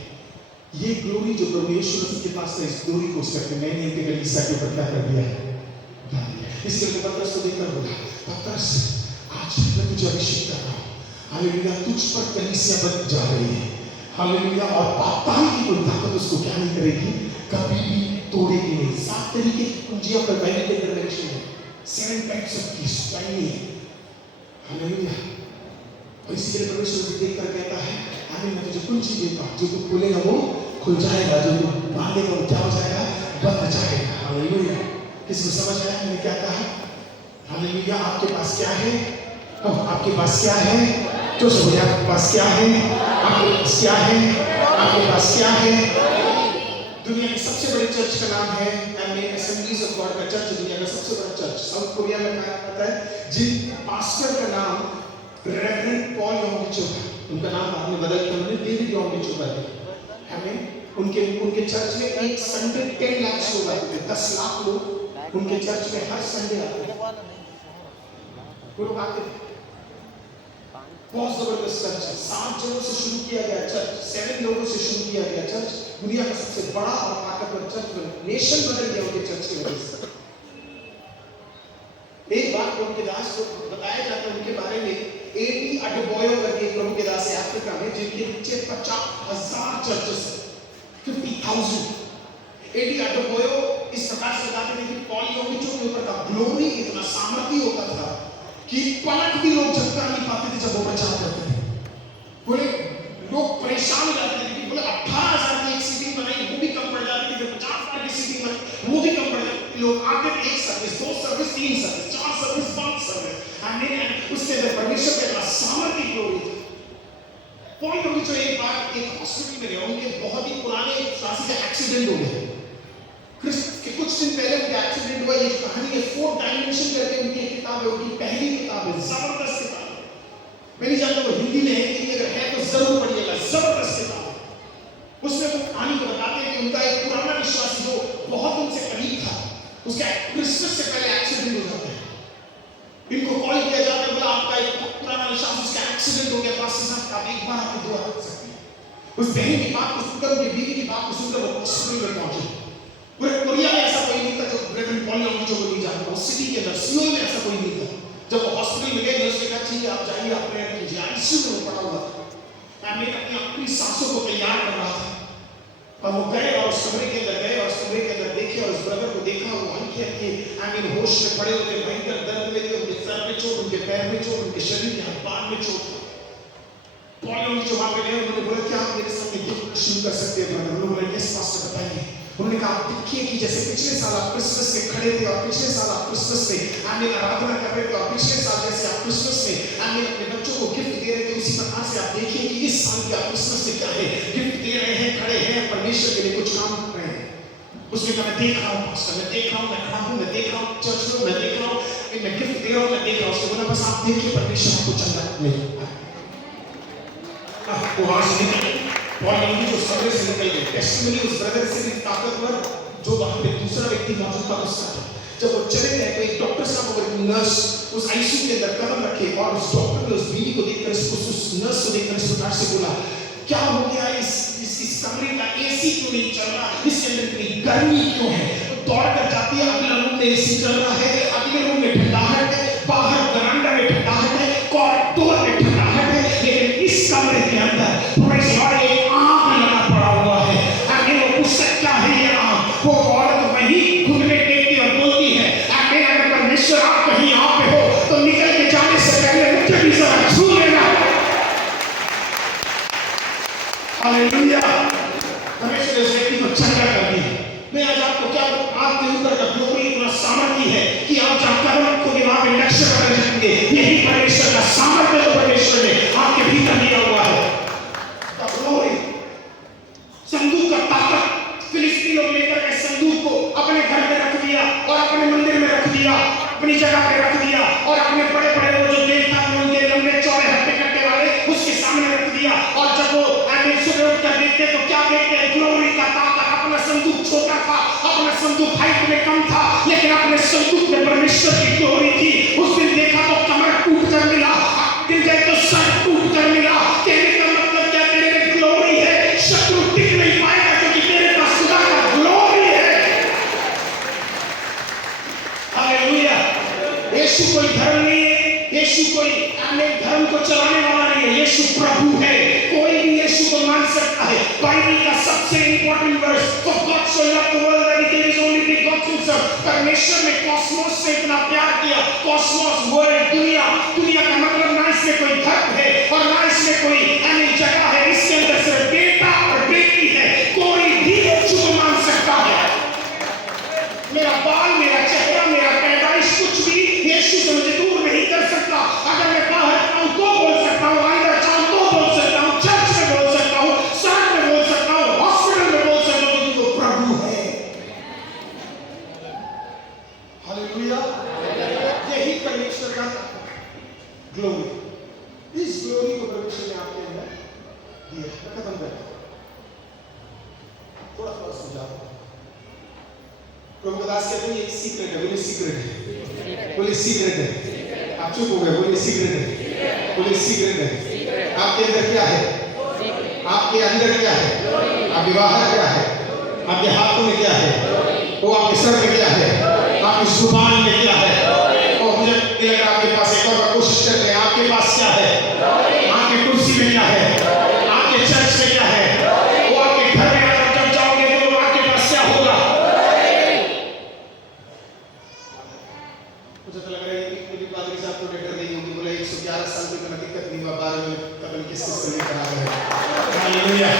ये ग्लोरी जो परमेश्वर के पास था, इस ग्लोरी को उसके मैंने इनके कलीसिया के ऊपर क्या कर दिया है। इसलिए पतरस को देखकर बोला, पतरस आज मैं तुझे अभिषेक कर रहा हूँ, हालेलुया, तुझ पर कलीसिया बन जा रही है, हालेलुया, और पाताल की कोई ताकत उसको क्या नहीं करेगी, कभी भी तोड़ेगी नहीं। 7 तरीके की कुंजियां पर पहले के डायरेक्शन है, 7 टाइप्स ऑफ कीज चाहिए, हालेलुया। और इसी के लिए परमेश्वर को देखकर कहता है, आमीन, मैं तुझे कुंजी देता हूं, जो तू खोलेगा वो खुल जाएगा, जो तू बांधेगा वो क्या हो जाएगा, बंद जाएगा। हालेलुया। किसी को समझ आया मैंने क्या कहा? हालेलुया। आपके पास क्या है? आपके पास क्या है? जो समझ, आपके पास क्या है? आपके पास क्या है? आपके पास क्या है? दुनिया की सबसे बड़ी चर्च का नाम है असेंबलीज ऑफ गॉड का चर्च, दुनिया का सबसे बड़ा चर्च साउथ कोरिया में पाया जाता है, जिन पास्टर का नाम रेवरेंड पॉल योंगिचो है। उनका नाम बाद में बदल के उन्होंने डेविड योंगिचो कर दिया। हमें उनके चर्च में एक संडे 10 लाख लोग आते थे, 10 लाख लोग उनके चर्च में हर संडे आते थे। वो लोग आते थे, बहुत जबरदस्त चर्च है। 7 जनों से शुरू किया गया चर्च, 7 लोगों से शुरू किया गया चर्च, दुनिया का सबसे बड़ा और ताकतवर चर्च बना। नेशन बदल गया उनके चर्च की वजह से। एक बात प्रभु के दास को बताया जाता है उनके बारे में, एडी अडबोयो करके एक प्रभु के दास है अफ्रीका में, जिनके नीचे 50,000 चर्चेस है, 50,000। एडी अडबोयो इस प्रकार से बताते थे कि पॉल योंगिचो के ऊपर का ग्लोरी इतना सामर्थ्य होता था कि पलक भी लोग झपका नहीं पाते थे जब वो प्रचार करते थे। बोले लोग परेशान हो जाते थे कि बोले 18,000 की एक सीटिंग बनाई वो भी कम पड़ जाती थी, 50,000 की सीटिंग बनाई वो भी कम पड़ जाती थी। लोग आते थे, 1 service, 2 service, 3 service, 4 service, 5 service, उसके अंदर परमेश्वर के पास सामर्थ्य ग्लोरी थी। पॉल योंगिचो एक बार एक हॉस्पिटल में गए, उनके बहुत ही पुराने साथी का एक्सीडेंट हो गया। क्रिसमस के कुछ दिन पहले उनका एक्सीडेंट हुआ। ये कहानी है 4 डायमेंशन करके उनकी उनकी पहली किताब है, जबरदस्त किताब है। मैं नहीं जानता वो हिंदी में है कि नहीं, अगर है तो जरूर पढ़िएगा, जबरदस्त किताब है। उसमें वो कहानी को बताते हैं कि उनका एक पुराना विश्वासी जो बहुत उनसे करीब था, उसका क्रिसमस से पहले एक्सीडेंट हो जाता है। इनको कॉल किया जाता है, बोला आपका एक पुराना विश्वासी उसका एक्सीडेंट हो गया, पास्टर साहब आप एक बार आपकी दुआ कर सकते हैं। उस बहन की बात को सुनकर, उनकी बीवी की बात को सुनकर वो हॉस्पिटल में पहुंचे। पूरे कोरिया में ऐसा कोई नहीं था जो ब्रेडन पॉलियोमिलियो को नहीं जानता, उस सिटी के अंदर सियोल में ऐसा कोई नहीं था। जब वो हॉस्पिटल में गए, नर्स ने कहा ठीक है आप जाइए, आप प्रेयर कीजिए। आईसीयू में पड़ा हुआ था, मैं अपनी सांसों को तैयार कर रहा था। और वो गए और उस कमरे के अंदर गए और उस कमरे के अंदर देखे और उस ब्रदर को देखा, वो हल्के हल्के होश में पड़े होते, भयंकर दर्द में थे, उनके सर में चोट, उनके पैर में चोट, उनके शरीर के हाथ में चोट। पॉलियोमिलियो वहां पे गए, उन्होंने बोला क्या आप मेरे सामने गिफ्ट शुरू कर सकते हैं ब्रदर? उन्होंने बोला यस पास्टर बताइए। उन्होंने कहा आप देखिए कि जैसे पिछले साल आप क्रिसमस में खड़े थे और पिछले साल आप क्रिसमस में आमीन आराधना कर रहे थे और पिछले साल जैसे आप क्रिसमस में आमीन अपने बच्चों को गिफ्ट दे रहे थे, उसी प्रकार से आप देखिए कि इस साल के आप क्रिसमस में क्या है, गिफ्ट दे रहे हैं, खड़े हैं, परमेश्वर के लिए कुछ काम कर रहे हैं। उसने कहा मैं देख रहा हूँ पास्टर, मैं देख रहा हूँ, मैं खड़ा हूँ, मैं देख रहा हूँ चर्च में, मैं देख रहा हूँ, मैं गिफ्ट दे रहा हूँ, मैं देख रहा हूँ। उसने बोला बस आप देखिए परमेश्वर आपको चंगा नहीं। वो वहां से निकले, पॉलियोमिलियो जो सब्र से निकल गए। टेस्टिमनी उस ब्रदर से भी ताकतवर जो वहां पे दूसरा व्यक्ति मौजूद था उसका था। जब वो चले गए तो एक डॉक्टर साहब और एक नर्स उस आईसीयू के अंदर कदम रखे और उस डॉक्टर ने उस बीवी को देखकर उस नर्स को देखकर इस प्रकार से बोला क्या हो गया, इस कमरे का एसी क्यों नहीं चल रहा, इसके अंदर इतनी गर्मी क्यों है? दौड़ कर जाती है, अगले रूम में एसी चल रहा है, अगले रूम में ठंडाहट है, बाहर बरामदा में ठंडाहट है, कॉरिडोर में ठंडाहट है, लेकिन इस कमरे के अंदर प्रेज़ लॉर्ड एक आग लगा पड़ा हुआ है। आगे वो पूछता क्या है ये आग? वो औरत वही घुटने टेकती और बोलती है आगे अगर परमेश्वर आप कहीं यहाँ पे हो तो निकल के जाने से पहले मुझे भी जरा छू लेना। हालेलुया, परमेश्वर इस व्यक्ति को चंगा कर दिया। मैं आज आपको क्या आपके ऊपर का ग्लोरी इतना सामर्थ्य है कि आप जहाँ कदम रखोगे वहां पे लक्ष्य कर जाएंगे। यही परमेश्वर का सामर्थ्य तो परमेश्वर ने आपके भीतर दिया हुआ है। ग्लोरी, संदूक का ताकत, फिलिस्तीन लोग लेकर के संदूक को अपने घर में रख दिया और अपने मंदिर में रख दिया, अपनी जगह पे रख दिया और अपने बड़े बड़े वो जो देवता थे उनके लंबे चौड़े हट्टे कट्टे वाले उसके सामने रख दिया। और जब वो सुबह उठकर देखते तो क्या देखते हैं? ग्लोरी का ताकत। अपना संदूक छोटा था, अपना संदूक हाइट में कम था, लेकिन अपने संदूक में परमेश्वर की ग्लोरी थी। उस दिन देखा तो कमर टूट कर मिला, दिन गए तो सर टूट कर मिला। कहने का मतलब क्या? तेरे में ग्लोरी है, शत्रु टिक नहीं पाएगा क्योंकि तेरे पास खुदा का ग्लोरी है। हालेलुया, यीशु कोई धर्म नहीं है, यीशु कोई धर्म को चलाने वाला नहीं है, यीशु प्रभु है। कोई भी यीशु को मान सकता है। बाइबल का सबसे important verse, for God so loved the world that he gave his only begotten son. परमेश्वर ने कॉस्मोस से इतना प्यार किया। कॉस्मोस वर्ल्ड, दुनिया, दुनिया का मतलब ना इसमें कोई धर्म है और ना इसमें कोई अन्य जगह है, इसके अंदर सिर्फ बेटा और बेटी है। कोई भी यीशु को मान सकता है। मेरा बाल, मेरा चेहरा, मेरा पैदाइश कुछ भी यीशु से मुझे दूर नहीं कर सकता। अगर मैं बाहर जाऊं तो बोल सकता हूं, अंदर जाऊं तो बोल सकता हूं, चर्च में बोल सकता हूं, सड़क में बोल सकता हूं, हॉस्पिटल में बोल सकता हूं, क्योंकि वो प्रभु है। हालेलुया, यही परमेश्वर का ग्लोरी। इस ग्लोरी को परमेश्वर ने आपके अंदर दिया। खत्म कर थोड़ा थोड़ा समझाओ। प्रभु दास कहते हैं एक सीक्रेट है, बोले सीक्रेट है, बोले सीक्रेट है। आप चुप हो गए, बोले सीक्रेट है, बोले सीक्रेट है। आपके अंदर क्या है? आपके अंदर क्या है? आपके बाहर क्या है? आपके हाथों में क्या है? वो आपके सर में क्या है? आपकी जुबान में क्या है? और मुझे लग रहा आपके पास एक और कोशिश करते हैं, आपके पास क्या है? आपकी कुर्सी में क्या है? आपके चर्च में क्या है? वो आपके घर में जब जाओगे तो आपके पास क्या होगा? मुझे तो लग रहा है कि मेरी पादरी साहब को लेटर नहीं होगी, बोले 111 साल की कोई दिक्कत नहीं हुआ, 12 में कबल किस से करा है। हालेलुया,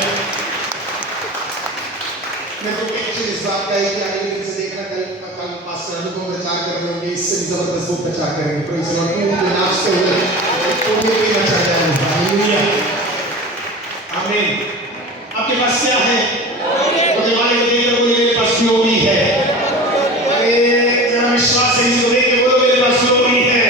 मैं तो टेंशन इस बात का है कि आगे दिन से देखना कल पास्टर अनुभव प्रचार कर रहे होंगे, इससे भी जबरदस्त वो प्रचार करेंगे। प्रेज़ लॉर्ड, पूरे नाचते हुए पूरे भी नचा जाएंगे। हालेलुया, आमीन। आपके पास क्या है? मुझे वाले को देखकर बोले मेरे पास ग्लोरी है। अरे जरा विश्वास से इसको देख के बोलो मेरे पास ग्लोरी है।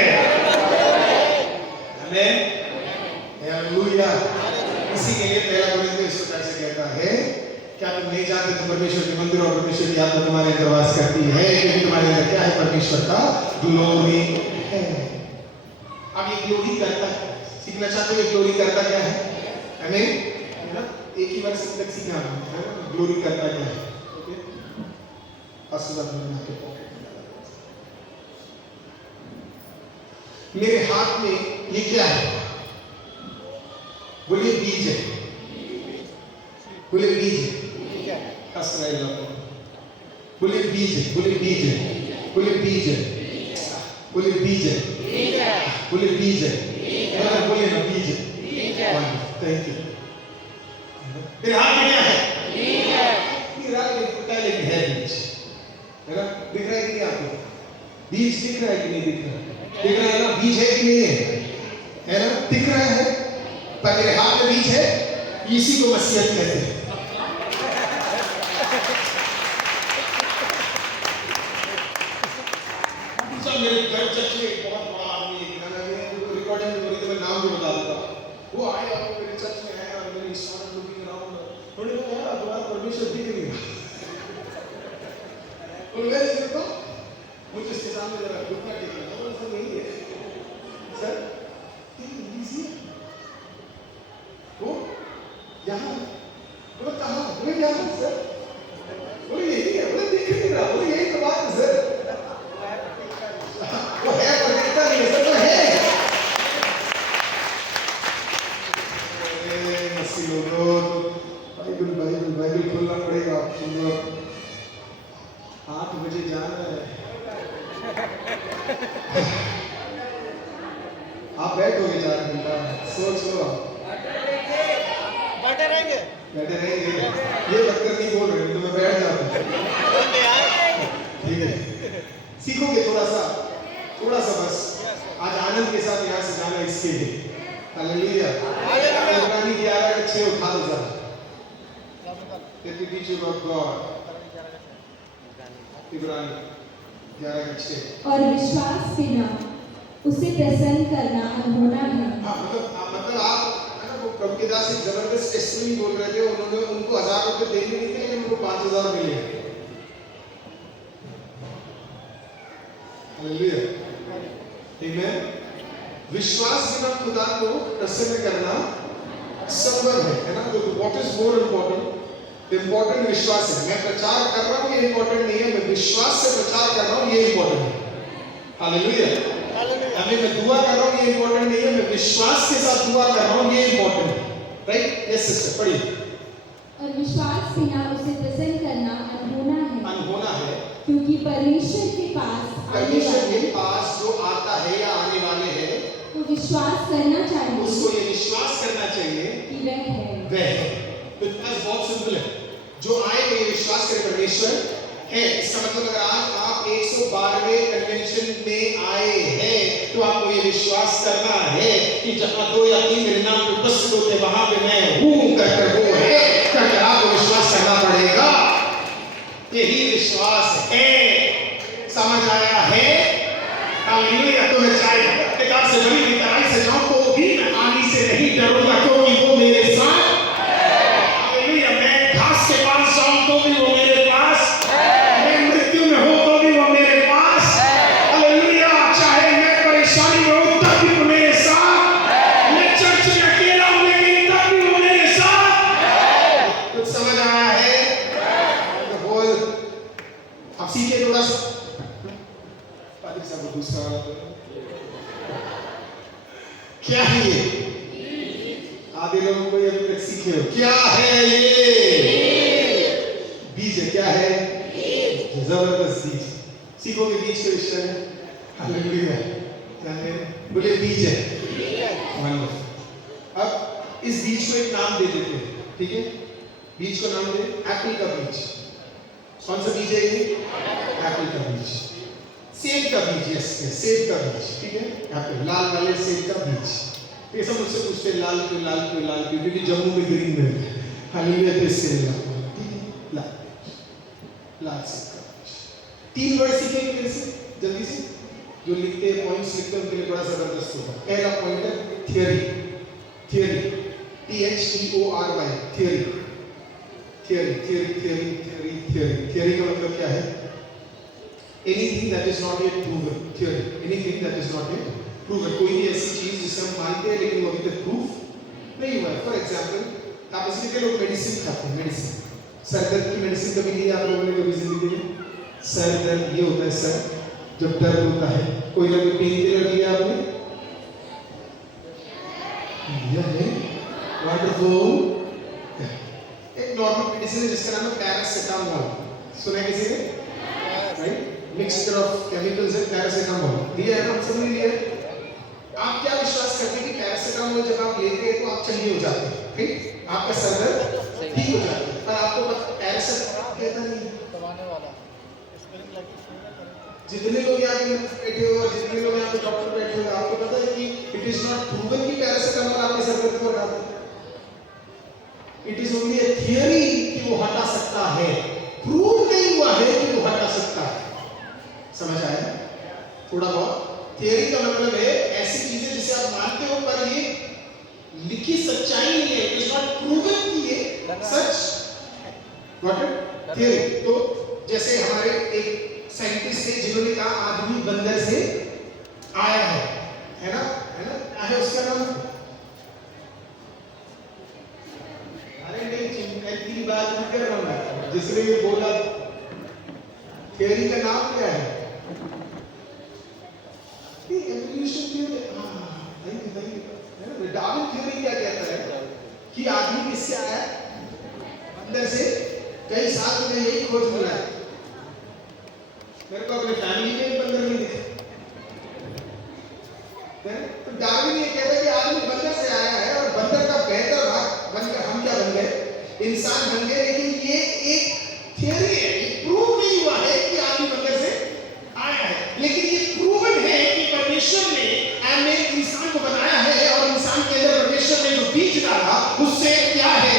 परमेश्वर की आत्मा तुम्हारे अंदर वास करती है, क्योंकि तुम्हारे अंदर क्या है? परमेश्वर का ग्लोरी है। अब ये ग्लोरी करता है, सीखना चाहते हो ये ग्लोरी करता क्या है? हमें है ना, एक ही वर्ष तक सीखना है ना, ग्लोरी करता क्या है? ओके, असलत में आपके पॉकेट में डाला। मेरे हाथ में ये क्या है? बोलिए बीज है, बोलिए बीज है। हंस रहे लोग, बोलिए बीज है, बोलिए बीज है, बोलिए बीज है, बोलिए बीज है, बोलिए बीज है, बोलिए ना बीज है। Thank you. मेरे हाथ में क्या है? मेरा पहले भी है बीज, है ना? दिख रहा है कि नहीं आपको? बीज दिख रहा है कि नहीं दिख रहा है? दिख रहा है ना? बीज है कि नहीं है? है ना? दिख रहा है, पर मेरे हाथ में बीज है, इसी को मसीहत कहते हैं। मेरे घर चर्च में एक बहुत बड़ा आदमी रिकॉर्डिंग में तो मैं नाम भी बता दूंगा। वो आए और मेरे चर्च में आए और मेरी स्टार्ट लुकिंग अराउंड, थोड़ी देर यार तुम्हारा परमेश्वर दिख नहीं रहा। और मैं देखो मुझे इसके सामने जरा घुटना टेकना था, सर नहीं है सर, इजी है वो यहाँ, बोला कहाँ? बोले यहाँ सर, बोले यही है, बोले दिख नहीं रहा, बोले यही तो बात है सर, वो है पर दिखता नहीं है सर, तो है। मसीह लोगों, बाइबल खोलना पड़ेगा आप लोग। 8 बजे जाना है, आप बैठोगे 4 घंटा, सोच लो बैठे रहेंगे। ये डॉक्टर नहीं बोल रहे तो मैं बैठ जाता हूँ, ठीक है? सीखोगे थोड़ा सा बस। आज आनंद के साथ यहाँ से जाना इसके लिए। हालेलुया। इब्रानी 11:6 उठा दो जरा। Let me teach you about God. इब्रानी 11:6। और विश्वास बिना उसे प्रसन्न करना अनहोना है। हाँ, मतलब आप वो प्रभु के दास एक जबरदस्त टेस्टमनी बोल रहे थे। उन्होंने उनको 1000 रुपए देने नहीं थे, लेकिन उनको 5000 मिले। हालेलुया, आमीन। विश्वास बिना खुदा को प्रसन्न करना संभव है ना? तो what is more important? Important विश्वास है। मैं प्रचार कर रहा हूँ ये इम्पोर्टेंट नहीं है, मैं विश्वास से प्रचार कर रहा हूँ ये इम्पोर्टेंट है। हालेलुया। अभी मैं दुआ कर रहा हूँ ये इम्पोर्टेंट नहीं है, मैं विश्वास के साथ दुआ कर रहा हूँ ये इम्पोर्टेंट है। राइट? यस सिस्टर, पढ़िए। और विश्वास बिना उसे प्रसन्न करना अनहोना है, क्योंकि परमेश्वर के पास जो आता है या आने वाले हैं, तो विश्वास करना चाहिए, उसको ये विश्वास करना चाहिए कि वह है। तो बहुत सिंपल है, जो आएगा ये विश्वास करे परमेश्वर है। इसका मतलब अगर आज आप 112वें कन्वेंशन में आए हैं तो आपको ये विश्वास करना है कि जहां 2 या 3 मेरे नाम पे उपस्थित होते वहां पे मैं हूं कहकर वो है कहकर आपको विश्वास करना पड़ेगा। यही विश्वास है। समझ आया है? हालेलुया। तो मैं चाहे पिता से बड़ी गहराई से जाऊं तो भी मैं हानि से नहीं डरूंगा, क्योंकि वो मेरे साथ। हालेलुया। मैं घास के पास जाऊं तो भी वो मेरे पास, मैं मृत्यु में हूं तो भी वो मेरे पास। हालेलुया। चाहे मैं परेशानी में हूं तब भी वो मेरे साथ, मैं चर्च में अकेला हूं लेकिन तब भी वो मेरे साथ। कुछ समझ आया है? तो बोल, अब सीखे थोड़ा सा। पादिक साहब दूसरा वाला क्या है ये? आधे लोगों को अभी तक सीखे हो क्या है ये? बीज है। क्या है? जबरदस्त बीज। सीखोगे बीज के विषय में। हालेलुया। बोले बीज है। अब इस बीज को एक नाम दे देते हैं, ठीक है? बीज को नाम दे एप्पल का बीज। कौन सा बीज है ये? एप्पल का बीज। सेब का बीज, यस सेब का बीज, ठीक है? एप्पल, लाल वाले सेब का बीज। ये सब मुझसे पूछते लाल क्यों, लाल क्यों, लाल क्यों? क्योंकि जम्मू में ग्रीन मिलता है। हालेलुया। तो इससे लाल सेब का बीज। 3 वर्ड सीखेंगे मेरे से जल्दी से, जो लिखते हैं पॉइंट्स लिखते हैं उनके लिए बड़ा जबरदस्त होगा। पहला पॉइंट है theory. Theory, THEORY, theory, theory, theory, theory, theory, theory का मतलब क्या है? Anything that is not yet proven. Theory, anything that is not yet proven. कोई भी ऐसी चीज जिसे हम मानते हैं लेकिन वो अभी तक प्रूफ नहीं हुआ है। फॉर एग्जाम्पल, आप इसलिए के लोग मेडिसिन खाते हैं, मेडिसिन, सर दर्द की मेडिसिन कभी ली आप लोगों ने कभी जिंदगी में? सर दर्द ये होता है सर, जब दर्द होता है। कोई ना कोई पेन किलर लिया आपने? लिया है? वंडरफुल। एक नॉर्मल मेडिसिन है जिसका नाम है पैरासीटामोल। सुना है किसी ने? राइट, मिक्सचर ऑफ केमिकल्स है पैरासीटामोल। लिया है ना, हम सबने लिया है। आप क्या विश्वास करते हैं कि पैरासीटामोल जब आप लेते हैं तो आप चंगे हो जाते हैं, ठीक? आपका सर दर्द ठीक हो जाता है। पर आपको पता पैरासीटामोल कहता नहीं है। जितने लोग यहाँ पे बैठे हो और जितने लोग यहाँ पे डॉक्टर बैठे हो, आपको पता है कि इट इज नॉट प्रूवन कि पैरासीटामोल आपके सर दर्द को हटाता है। It is only A theory कि वो हटा सकता है, प्रूव नहीं हुआ है कि वो हटा सकता है। समझ आया? थोड़ा बहुत थियरी का मतलब है ऐसी चीजें जिसे आप मानते हो पर ये लिखी सच्चाई नहीं है, इट इज नॉट प्रूवन कि ये सच। Got it? थियरी। तो जैसे हमारे एक साइंटिस्ट थे जिन्होंने कहा आदमी बंदर से आया है ना? है ना? क्या है उसका नाम? अरे नहीं, चिंता की बात नहीं कर रहा मैं, जिसने ये बोला। थियरी का नाम क्या है? Evolution theory. डार्विन थ्योरी क्या कहता है कि आदमी किससे आया? बंदर से। कई साल में यही खोज मिला है। मेरे को अपने फैमिली में बंदर नहीं दिखे। तो डार्विन ये कहता है कि आदमी बंदर से आया है और बंदर का बेहतर भाग बनकर हम क्या बन गए? इंसान बन गए। लेकिन ये एक थियरी है, ये प्रूव नहीं हुआ है कि आदमी बंदर से आया है। लेकिन ये प्रूवन है कि परमेश्वर ने इंसान को बनाया है और इंसान के अंदर परमेश्वर ने जो बीज डाला उससे क्या है?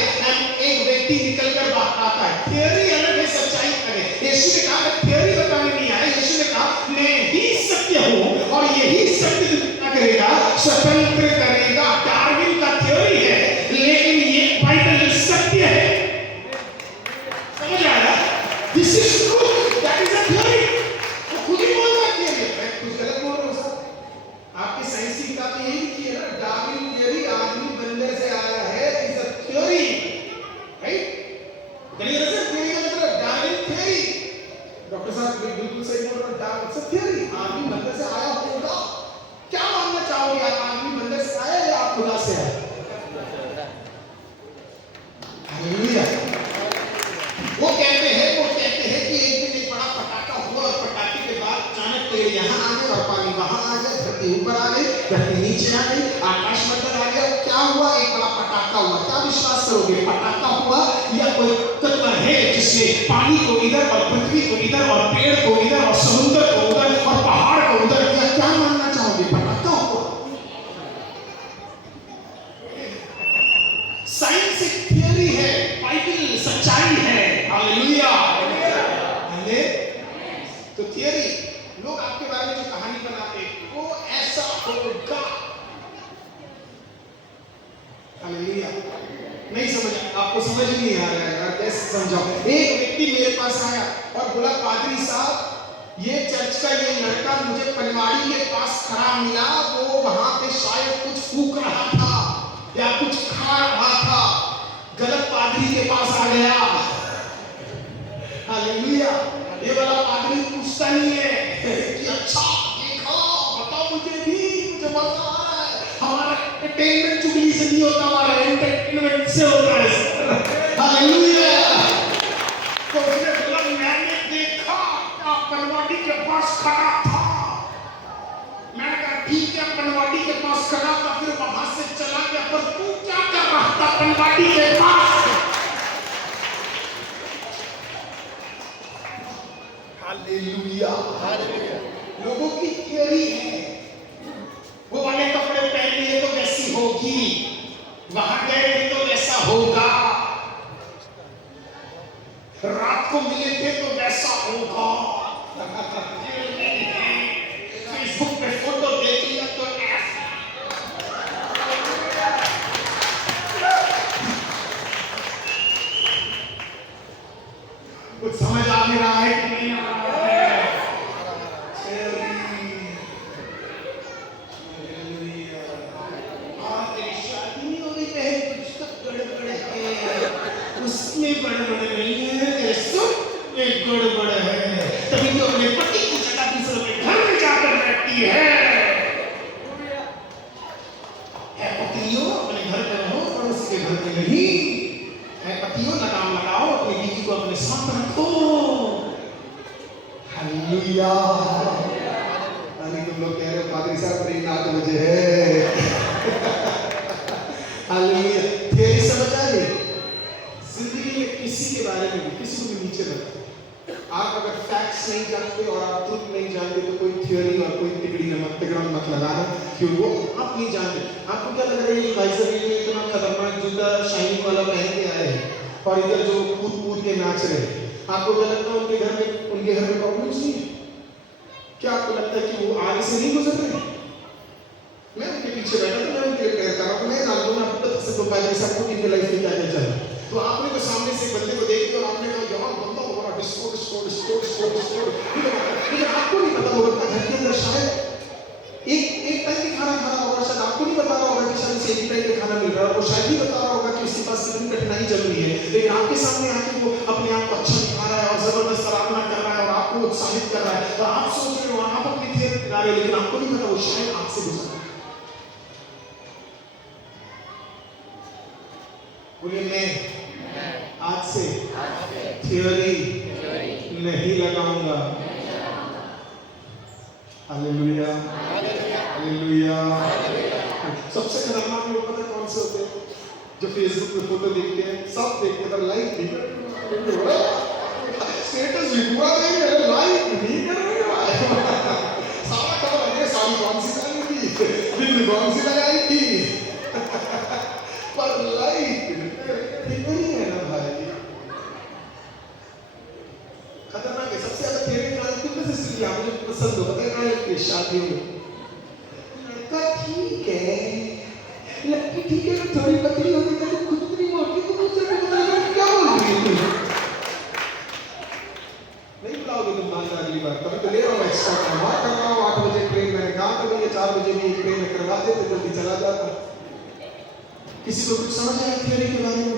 एक व्यक्ति निकलकर बाहर आता है। थियरी अलग है, सच्चाई अलग है। यीशु ने कहा थियरी बताने नहीं आया, यीशु ने कहा मैं ही सत्य हूं और यही सत्य क्या करेगा? स्वतंत्र करेगा। डार्विन का थ्योरी है लेकिन ये बाइबल सत्य है। समझ आया? This is truth, that is a theory. वो खुद ही बोल रहा है थियरी है, कुछ गलत बोल रहे हो सर? आपकी साइंस की किताब में यही लिखी है ना, डार्विन थ्योरी, आदमी बंदर से आया है, is a theory. Right? Clear है सर? थ्योरी का मतलब डार्विन थ्योरी। डॉक्टर साहब बिल्कुल सही बोल रहे हैं, डार्विन इट्स अ थ्योरी। आदमी बंदर से आया होगा। क्या मानना चाहोगे आप? आदमी बंदर से आया या आप खुदा से आए? हालेलुया। वो कहते हैं कि एक दिन एक बड़ा पटाखा हुआ और पटाखे के बाद अचानक पेड़ यहाँ आ गए और पानी वहां आ गया, धरती ऊपर आ गई, धरती नीचे आ गई, आकाश मंडल आ गया। क्या हुआ? एक बड़ा पटाखा हुआ। क्या विश्वास करोगे? पटाखा हुआ या कोई तत्व है जिसने पानी को इधर और पृथ्वी को इधर और पेड़ को इधर और समुद्र को उधर और पहाड़ को उधर किया? क्या मानना चाहोगे? पटाखा हुआ। साइंस एक थियरी है, बाइबल सच्चाई है। हालेलुया। तो थियरी, लोग आपके बारे में जो कहानी बनाते हैं वो ऐसा होगा। हालेलुया। नहीं समझ, आपको समझ नहीं आ रहा है यार, कैसे समझाऊं? एक व्यक्ति मेरे पास आया और बोला पादरी साहब, ये चर्च का ये लड़का मुझे पनवाड़ी के पास खड़ा मिला, वो वहां पे शायद कुछ फूक रहा था या कुछ खा रहा था, गलत पादरी के पास आ गया। हालेलुया। ये वाला पादरी पूछता नहीं है कि अच्छा देखो बताओ मुझे भी, मुझे मजा आ रहा है। हमारा एंटरटेनमेंट चुगली से नहीं होता, हमारा एंटरटेनमेंट से होता है। हालेलुया। तो उसने बोला मैंने देखा आप पनवाड़ी के पास खड़ा था। मैंने कहा ठीक है, पनवाड़ी के पास खड़ा था, फिर वहां से चला गया, पर तू क्या कर रहा था पनवाड़ी के पास? हालेलुया। लोगों की थियरी है, वो वाले कपड़े पहन लिए तो वैसी होगी, वहां गए तो वैसा होगा, रात को मिले थे तो वैसा होगा, फेसबुक पे फोटो देख लिया तो ऐसा। कुछ साथ प्रेम 8 बजे है। हालेलुया। थियरी समझ आ गई? जिंदगी में किसी के बारे में भी किसी को भी नीचे रखो। आप अगर फैक्ट्स नहीं जानते और आप ट्रुथ नहीं जानते तो कोई थियरी और कोई तिगड़ा मत लगाना, क्यों वो आप नहीं जानते। आपको क्या लग रहा है ये वाइजर में इतना खतरनाक जूता शाइनिंग वाला पहन के आए हैं और इधर जो कूद के नाच रहे हैं, आपको क्या लगता है उनके घर में प्रॉब्लम्स नहीं है? क्या आपको लगता है कि वो आगे से नहीं गुजर रहे? मैं उनके पीछे बैठा था, मैं उनके लिए प्रेयर कर रहा हूँ, मैं जानता हूँ आप तक से तो पहले सबको इनके लाइफ में क्या क्या चल रहा है। तो आपने तो सामने से बंदे को देख के और आपने कहा यार बंदा होगा डिस्को, लेकिन आपको नहीं पता वो बंदा घर के अंदर शायद एक टाइम का खाना खा रहा होगा, शायद आपको नहीं बता रहा होगा कि शायद इसे एक टाइम का खाना मिल रहा है, और शायद ही बता रहा होगा कि उसके पास कितनी कठिनाई चल रही है, लेकिन आपके सामने आके वो अपने आप को अच्छा दिखा रहा है और जबरदस्त सराहना कर रहा है और आपको उत्साहित कर रहा है, तो आप सोच रहे हो आप अपनी थियरी बना रहे हो, लेकिन आपको नहीं पता वो शायद आपसे गुजर रहा है। बोलिए मैं आज से थियरी नहीं लगाऊंगा। Hallelujah, hallelujah. सबसे खतरनाक लोग पता कौन से होते हैं? जो फेसबुक पे फोटो देखते हैं, सब देखते हैं, लाइक नहीं कर रहे, स्टेटस भी पूरा नहीं कर रहे, लाइक नहीं कर रहे, सारा खबर है सारी कौन सी लगाई थी, बिल्कुल कौन सी लगाई थी, पर लाइक नहीं है ना भाई। खतरनाक है। सबसे ज्यादा फेवरेट गाना कितने से सुनिए आप, मुझे पसंद हो, पता है कहाँ है? शादियों में लड़का ठीक है, लड़की ठीक है, तो थोड़ी पतली होगी तो खुद इतनी मोटी, तो मुझे क्या बोल रही है? नहीं बुलाओगे तुम मान अगली बार, कभी तो ले रहा हूँ एक्स्ट्रा काम, कर रहा हूँ 8 बजे ट्रेन, मैंने कहा था भैया 4 बजे भी ट्रेन में करवा देते जल्दी चला जाता। किसी को कुछ समझ आया थियरी के बारे में?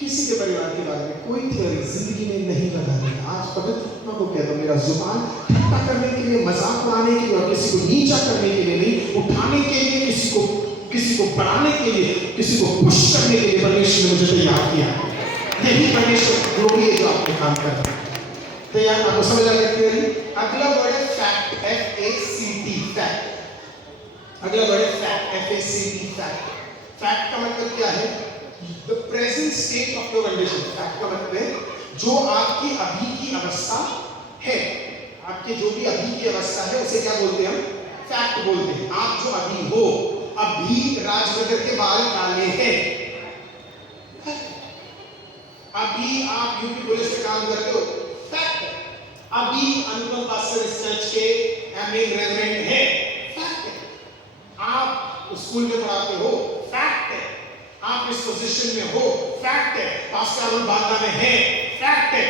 किसी के परिवार के बारे में कोई थियरी जिंदगी में नहीं लगानी। आज पवित्र आत्मा को कहता हूं, मेरा जुबान ठट्टा करने के लिए, मजाक उड़ाने के लिए और किसी को नीचा करने के लिए नहीं, उठाने के लिए, किसी को बढ़ाने के लिए, किसी को पुश करने के लिए परमेश्वर ने मुझे तैयार किया। यही परमेश्वर जो भी है जो आपने काम कर रहा है। तैयार? आपको समझ आ गया थियरी? अगला वर्ड है फैक्ट, FACT, फैक्ट। अगला वर्ड है फैक्ट, FACT, फैक्ट। फैक्ट का मतलब क्या है? The present state of your condition। Fact का मतलब है जो आपकी अभी की अवस्था है, आपके जो भी अभी की अवस्था है उसे क्या बोलते हैं हम? फैक्ट बोलते हैं। आप जो अभी हो, अभी राजनगर के बाल काले हैं, अभी आप यूपी पुलिस में काम करते हो, फैक्ट। अभी अनुपम पास्टर इस चर्च के मेन रेवरेंड हैं, फैक्ट। आप स्कूल में पढ़ाते हो, फैक्ट है। आप इस पोजीशन में हो, फैक्ट है। पास्टर अरुण बांदा में है, फैक्ट है।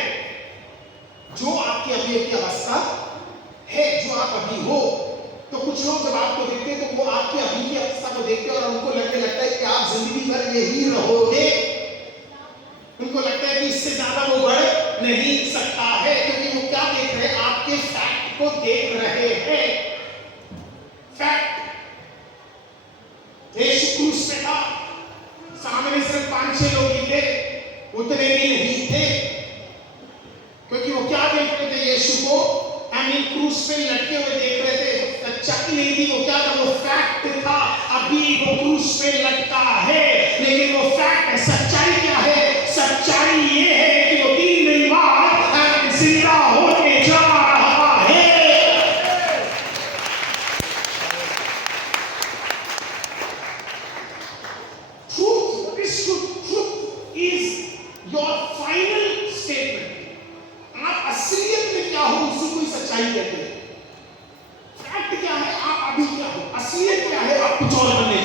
जो आपकी अभी की अवस्था है, जो आप अभी हो, तो कुछ लोग जब आपको देखते हैं तो वो आपकी अभी की अवस्था को देखते हैं और उनको लगता है कि आप जिंदगी भर यही रहोगे। उनको लगता है कि इससे ज्यादा वो बढ़ नहीं सकता है, क्योंकि वो क्या देख रहे हैं? आपके फैक्ट को देख रहे हैं। फैक्ट। यीशु क्रूस पे था, सामने सिर्फ 5-6 लोग ही थे, उतने भी नहीं थे, क्योंकि वो क्या देख रहे थे? यीशु को क्रूस पे लटके हुए देख रहे थे। सच्चाई नहीं थी, वो क्या था? वो फैक्ट था। अभी वो क्रूस पे लटका है, लेकिन वो फैक्ट है। सच्चाई क्या है? सच्चाई ये है कि वो 3 दिन बाद जिंदा होने जा रहा है। Truth is truth. Truth is your final statement. आप असलियत में क्या हो उसी को सच्चाई कहते हैं। फैक्ट क्या है? आप अभी क्या हो। असलियत क्या है? आप कुछ और बने।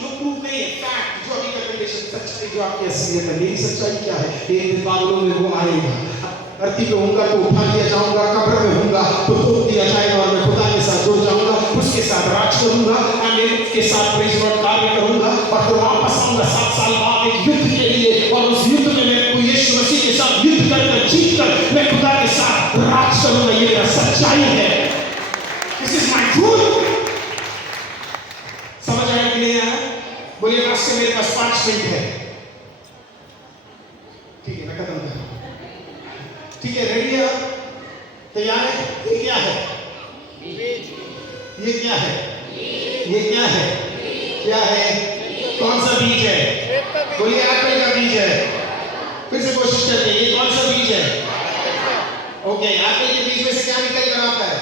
जो प्रूव नहीं है, फैक्ट जो अभी का कंडीशन, सच्चाई जो आपकी असलियत है। मेरी सच्चाई क्या है? एक दिन बादलों में वो आएगा, धरती पे होऊंगा तो उठा लिया जाऊंगा, कब्र में होऊंगा तो तोड़ दिया जाएगा और मैं खुदा के साथ जुड़ जाऊंगा, उसके साथ राज करूंगा, मैं उसके साथ प्रेज़ लॉर्ड कार्य करूंगा और फिर वापस आऊंगा 7 साल बाद एक युद्ध के लिए, और उस युद्ध में मैं यीशु मसीह के साथ युद्ध कर जीत कर मैं खुदा के साथ राज करूंगा। ये मेरा सच्चाई है। This is my truth. समझ आया कि नहीं आया? बोलिए लास्ट से मेरे पास 5 मिनट है। ठीक है, मैं खत्म कर। ठीक है, रेडी है? तैयार है? ये क्या है? ये क्या है? ये क्या है? क्या है? कौन सा बीज है? बोलिए एप्पल का बीज है। फिर से कोशिश करते हैं, ये कौन सा बीज है? ओके, एप्पल के बीज में से क्या निकल कर आता है?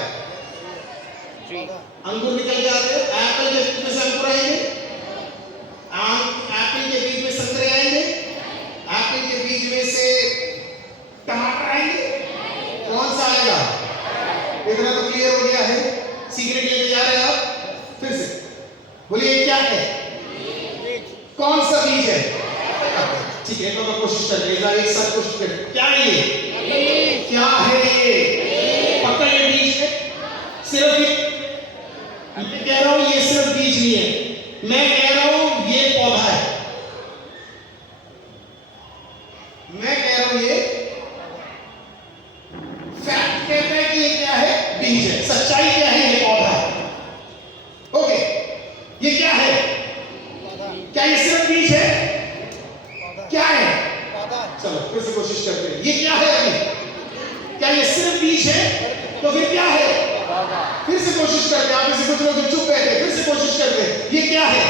अंगूर निकल के आते हैं। एप्पल के बीज में से अंगूर आएंगे? एप्पल के बीज में संतरे आएंगे? एप्पल के बीज में से टमाटर आएंगे? कौन सा आएगा? इतना तो क्लियर हो गया है। सीक्रेट लेके जा रहे हैं आप? फिर से बोलिए क्या है? कौन सा बीज है? ठीक है, तो मैं कोशिश कर रहा हूं, एक साथ कोशिश कर। क्या है ये? क्या है ये? पक्का ये बीज है? सिर्फ मैं कह रहा हूं ये सिर्फ बीज नहीं है, मैं कह रहा हूं ये पौधा है। मैं कह रहा हूं ये फैक्ट कहता है कि ये क्या है? बीज है। सच्चाई क्या है? ये पौधा है। ओके, ये क्या है? क्या ये सिर्फ बीज है? क्या है? चलो फिर से कोशिश करते हैं। ये क्या है अभी? क्या ये सिर्फ बीज है? तो फिर क्या है? फिर से कोशिश करते हैं। आप इसे कुछ लोग चुप बैठे, फिर से कोशिश करते हैं। ये क्या है?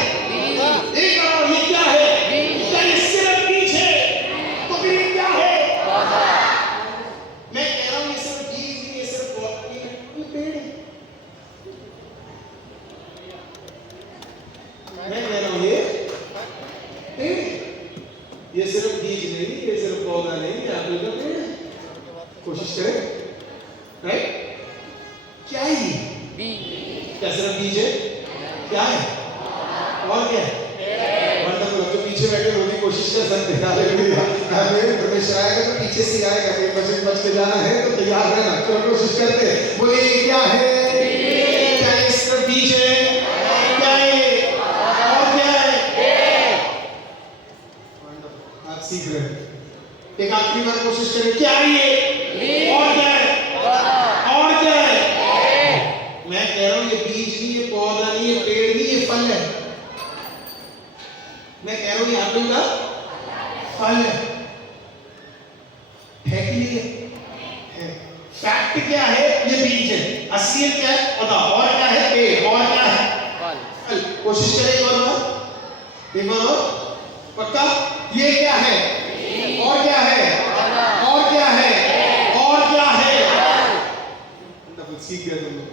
एक और ये क्या है? क्या ये सिर्फ बीज है? तो फिर ये क्या है? मैं कह रहा हूं ये सिर्फ बीज नहीं, ये सिर्फ पेड़ है। मैं कह रहा हूं ये पेड़, ये सिर्फ बीज नहीं, ये सिर्फ पौधा नहीं, ये एप्पल का पेड़ है। कोशिश करें, राइट? क्या है ये? क्या सिर्फ बीज है? क्या है? और क्या है? वंडरफुल। जो पीछे बैठे लोग भी कोशिश कर सकते हैं। हालेलुया। परमेश्वर आएगा तो पीछे से आएगा, ये बच के जाना है तो तैयार रहना। चलो कोशिश करते हैं। बोलिए क्या है? क्या ये सिर्फ बीज है? क्या है? और क्या है? आप सीख रहे हैं। एक आखिरी बार कोशिश करें। क्या है ये? और क्या है? और क्या है? मैं कह रहा हूं ये बीज नहीं, ये पौधा नहीं, ये पेड़ नहीं, ये फल है। मैं कह रहा हूं ये एप्पल का फल है कि नहीं है? फैक्ट क्या है? ये बीज है। असलियत क्या है? पता। और क्या है? पेड़। और क्या है? फल। कोशिश करें एक बार और। पक्का? ये क्या है? और क्या है? और क्या है? और क्या है? सीख गए तुम लोग।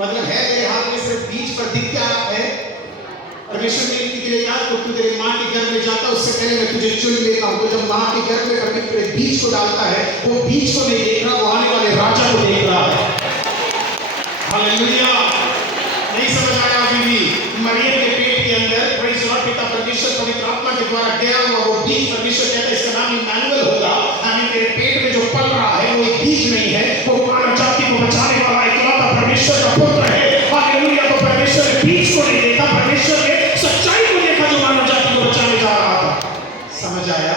मतलब है तेरे हाथ में सिर्फ बीज, पर दिख क्या है? परमेश्वर ने के लिए याद को तू तेरे मां के घर में जाता, उससे पहले मैं तुझे चुन लेता हूं। तो जब मां के घर में परमेश्वर बीज को डालता है, वो बीज को नहीं देख रहा, वो आने वाले राजा को देख रहा है। हालेलुया। नहीं समझ आया अभी भी? मरियम के पेट के अंदर प्रेज़ लॉर्ड पिता परमेश्वर पवित्र आत्मा के द्वारा गया हुआ वो बीज, परमेश्वर कहता है इसका नाम इम्मानुएल होगा। यानी तेरे पेट में जो पल रहा है वो एक बीज नहीं है, वो मानव जाति को बचाने वाला इकलौता परमेश्वर का पुत्र है। हालेलुया। तो परमेश्वर ने बीज को नहीं देखा, परमेश्वर ने सच्चाई को देखा जो मानव जाति को बचाने जा रहा था। समझ आया?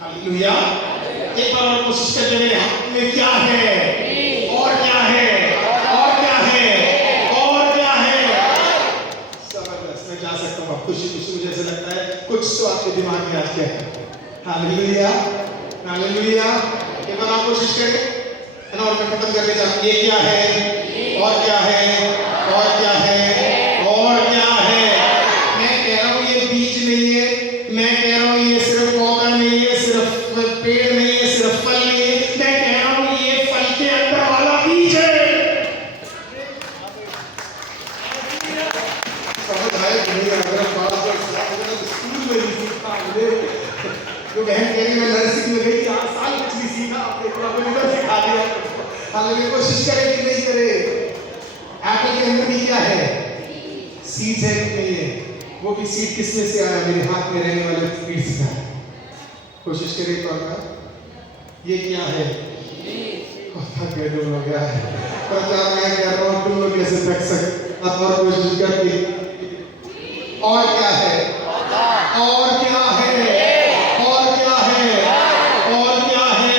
हालेलुया। एक बार और कोशिश करते मेरे हाथ में क्या है? और क्या है? और क्या है? और क्या है? जबरदस्त। मैं जा सकता हूँ खुशी खुशी। मुझे ऐसा लगता है कुछ तो आपके दिमाग में आज क्या है। हालेलुया। हालेलुया। एक बार आप कोशिश करें और मैं खत्म करने जा रहा हूं। ये क्या है? और क्या है? और क्या है? और क्या है? मैं कह रहा हूं ये बीज नहीं है, मैं कह रहा हूं ये सिर्फ पौधा नहीं है, सिर्फ पेड़ नहीं है, सिर्फ फल नहीं है, मैं कह रहा हूं ये फल के अंदर वाला बीज है। समझ आए कि नहीं? अगर बात स्कूल में भी सीखा, मुझे जो बहन कह रही मैं नर्सिंग में गई 4 साल कुछ नहीं सीखा, आपने इधर सिखा दिया। हालेलुया। कोशिश करें कि नहीं करें? एप्पल के अंदर भी क्या है? सीड्स है नहीं है? वो भी सीट किसमें से आया? मेरे हाथ में रहने वाले सीट से आया। कोशिश करें तो ये क्या है? थक गए तुम लोग यार। प्रचार मैं कह रहा हूँ, तुम लोग कैसे थक सकते? आप और कोशिश करके। और क्या है? और क्या है? और क्या है? और क्या है?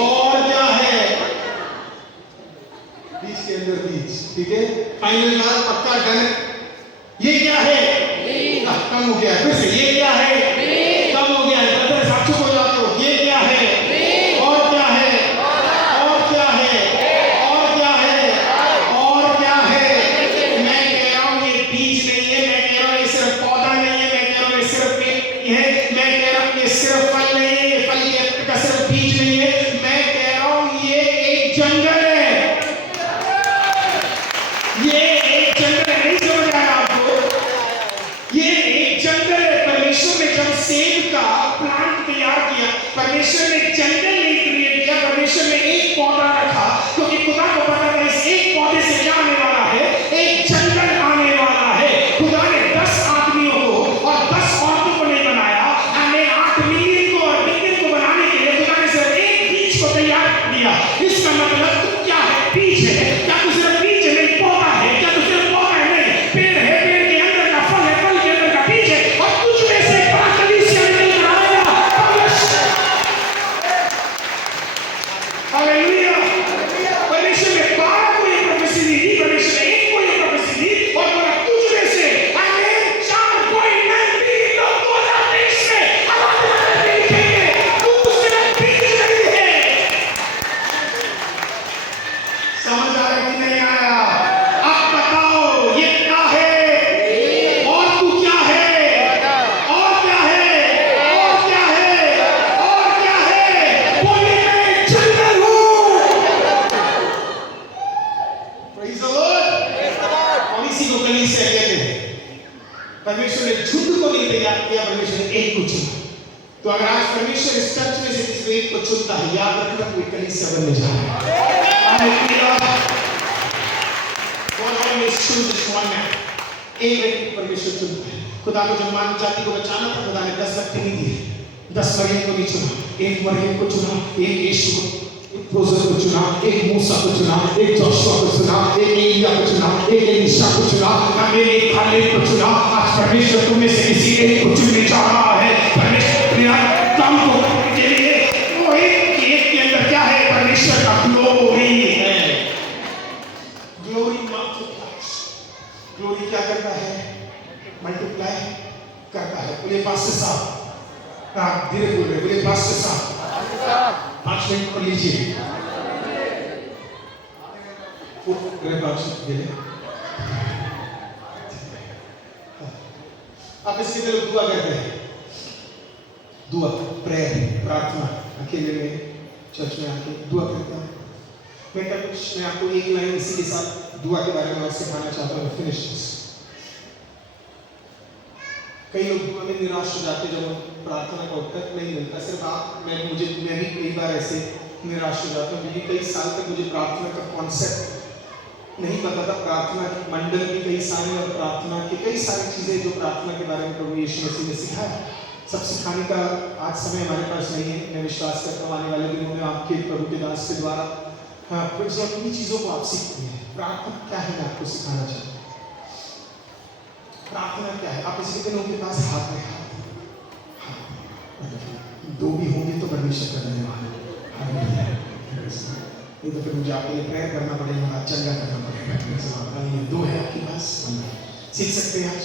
और क्या है? बीच के अंदर बीच, ठीक है? फाइनल बार पक्का डन। ये क्या है? कम हो गया। फिर से ये क्या है? कम हो गया है। ब्रदर साक्षी को जाते हो। ये क्या है? और क्या है? और क्या है? और क्या है? और क्या है? मैं कह रहा हूँ ये बीज नहीं है, मैं कह रहा हूँ ये सिर्फ पौधा नहीं है, मैं कह रहा हूँ ये सिर्फ पेड़ है, मैं कह रहा हूँ ये सिर्फ फल नहीं है, ये फल का सिर्फ बीज नहीं है, मैं कह रहा हूँ ये एक जंगल है। ये एक जंगल है। नहीं समझ आया आपको? ये एक जंगल है। परमेश्वर ने जब सेब का प्लांट तैयार किया, परमेश्वर ने जंगल नहीं क्रिएट किया, परमेश्वर ने एक पौधा रखा, क्योंकि खुदा को पता था इस एक पौधे से क्या आने वाला है? एक जंगल आने वाला है। खुदा ने 10 आदमियों को और 10 औरतों को नहीं बनाया, हमें 8 मिलियन को और बिलियन को बनाने के लिए खुदा ने सिर्फ एक बीज को तैयार कर दिया। इसका मतलब तू क्या है? बीज है। क्या तू सिर्फ बीज है? नहीं, पौधा है। क्या तू सिर्फ पौधा है? नहीं, पेड़ है। पेड़ के अंदर का फल है, फल के अंदर का बीज है, और तुझ में से बड़ा कलीसिया निकल कर आएगा। हालेलुया। परमेश्वर ने 12 को ये प्रोफेसी दी, परमेश्वर ने 1 को ये प्रोफेसी दी, और बोला तुझ में से हमें 4.9 बिलियन लोग 2023 में हमारे में दिखेंगे। तू सिर्फ बीज नहीं है। समझ आ रहा है कि नहीं आया? अब बताओ ये क्या है? और तू क्या है? और क्या है? और क्या है? और क्या है? बोलिए मैं जंगल हूँ। Praise the Lord। और इसी को कलीसिया कहते हैं। परमेश्वर ने झुंड को नहीं तैयार किया, परमेश्वर ने एक को चुना। तो अगर आज परमेश्वर इस चर्च में से किसी एक को चुनता है, याद रखना कोई कलीसिया बनने जा रहा है। Hallelujah. God always chooses one man। एक व्यक्ति परमेश्वर चुनता है। खुदा को जब मानव जाति को बचाना था, खुदा ने 10 व्यक्ति नहीं दिए, 10 मरियम को नहीं चुना, एक मरियम को चुना, एक यीशु को, एक मोसेस को चुना, एक मूसा को चुना, एक जोशुआ को चुना, एक एलिया को चुना, एक एलीशा को चुना, हमें एक खालेब को चुना। आज परमेश्वर तुम्हें से किसी एक को चुनने जा रहा है। परमेश्वर अपने काम को करने के लिए वो एक के अंदर क्या है? परमेश्वर का ग्लोरी है। Glory multiplies. ग्लोरी क्या करता है? मल्टीप्लाई करता है। बोले पास्टर साहब, धीरे बोल रहे, बोले पास्टर साहब 5 मिनट पढ़ लीजिए। आप इसके लिए दुआ करते हैं। दुआ, प्रेयर, प्रार्थना, अकेले में चर्च में आके दुआ करता हूँ। मैं आपको एक लाइन इसी के साथ दुआ के बारे में और सिखाना चाहता हूँ। फिनिश। कई लोग दुआ में निराश हो जाते जब प्रार्थना का उत्तर नहीं मिलता। सिर्फ आप, मैं भी कई बार ऐसे निराश हो जाता हूँ, क्योंकि कई साल तक मुझे प्रार्थना का कॉन्सेप्ट नहीं पता था। प्रार्थना की मंडल भी कई सारे, और प्रार्थना की कई सारी चीजें जो प्रार्थना के बारे में प्रभु यीशु मसीह ने सिखाया, सब सिखाने का आज समय हमारे पास नहीं है। मैं विश्वास करता हूँ आने वाले दिनों में आपके प्रभु के दास के द्वारा इन्हीं चीजों को आप सीखते हैं। प्रार्थना क्या है, मैं आपको सिखाना चाहता हूँ। प्रार्थना क्या है? आप इसके दिनों के पास हाथ में दो भी होंगे तो परमेश्वर का धन्यवाद। ये तो फिर मुझे आपके लिए प्रेयर करना पड़ेगा, चंगा करना पड़ेगा। 2 है आपके पास, सीख सकते हैं आज।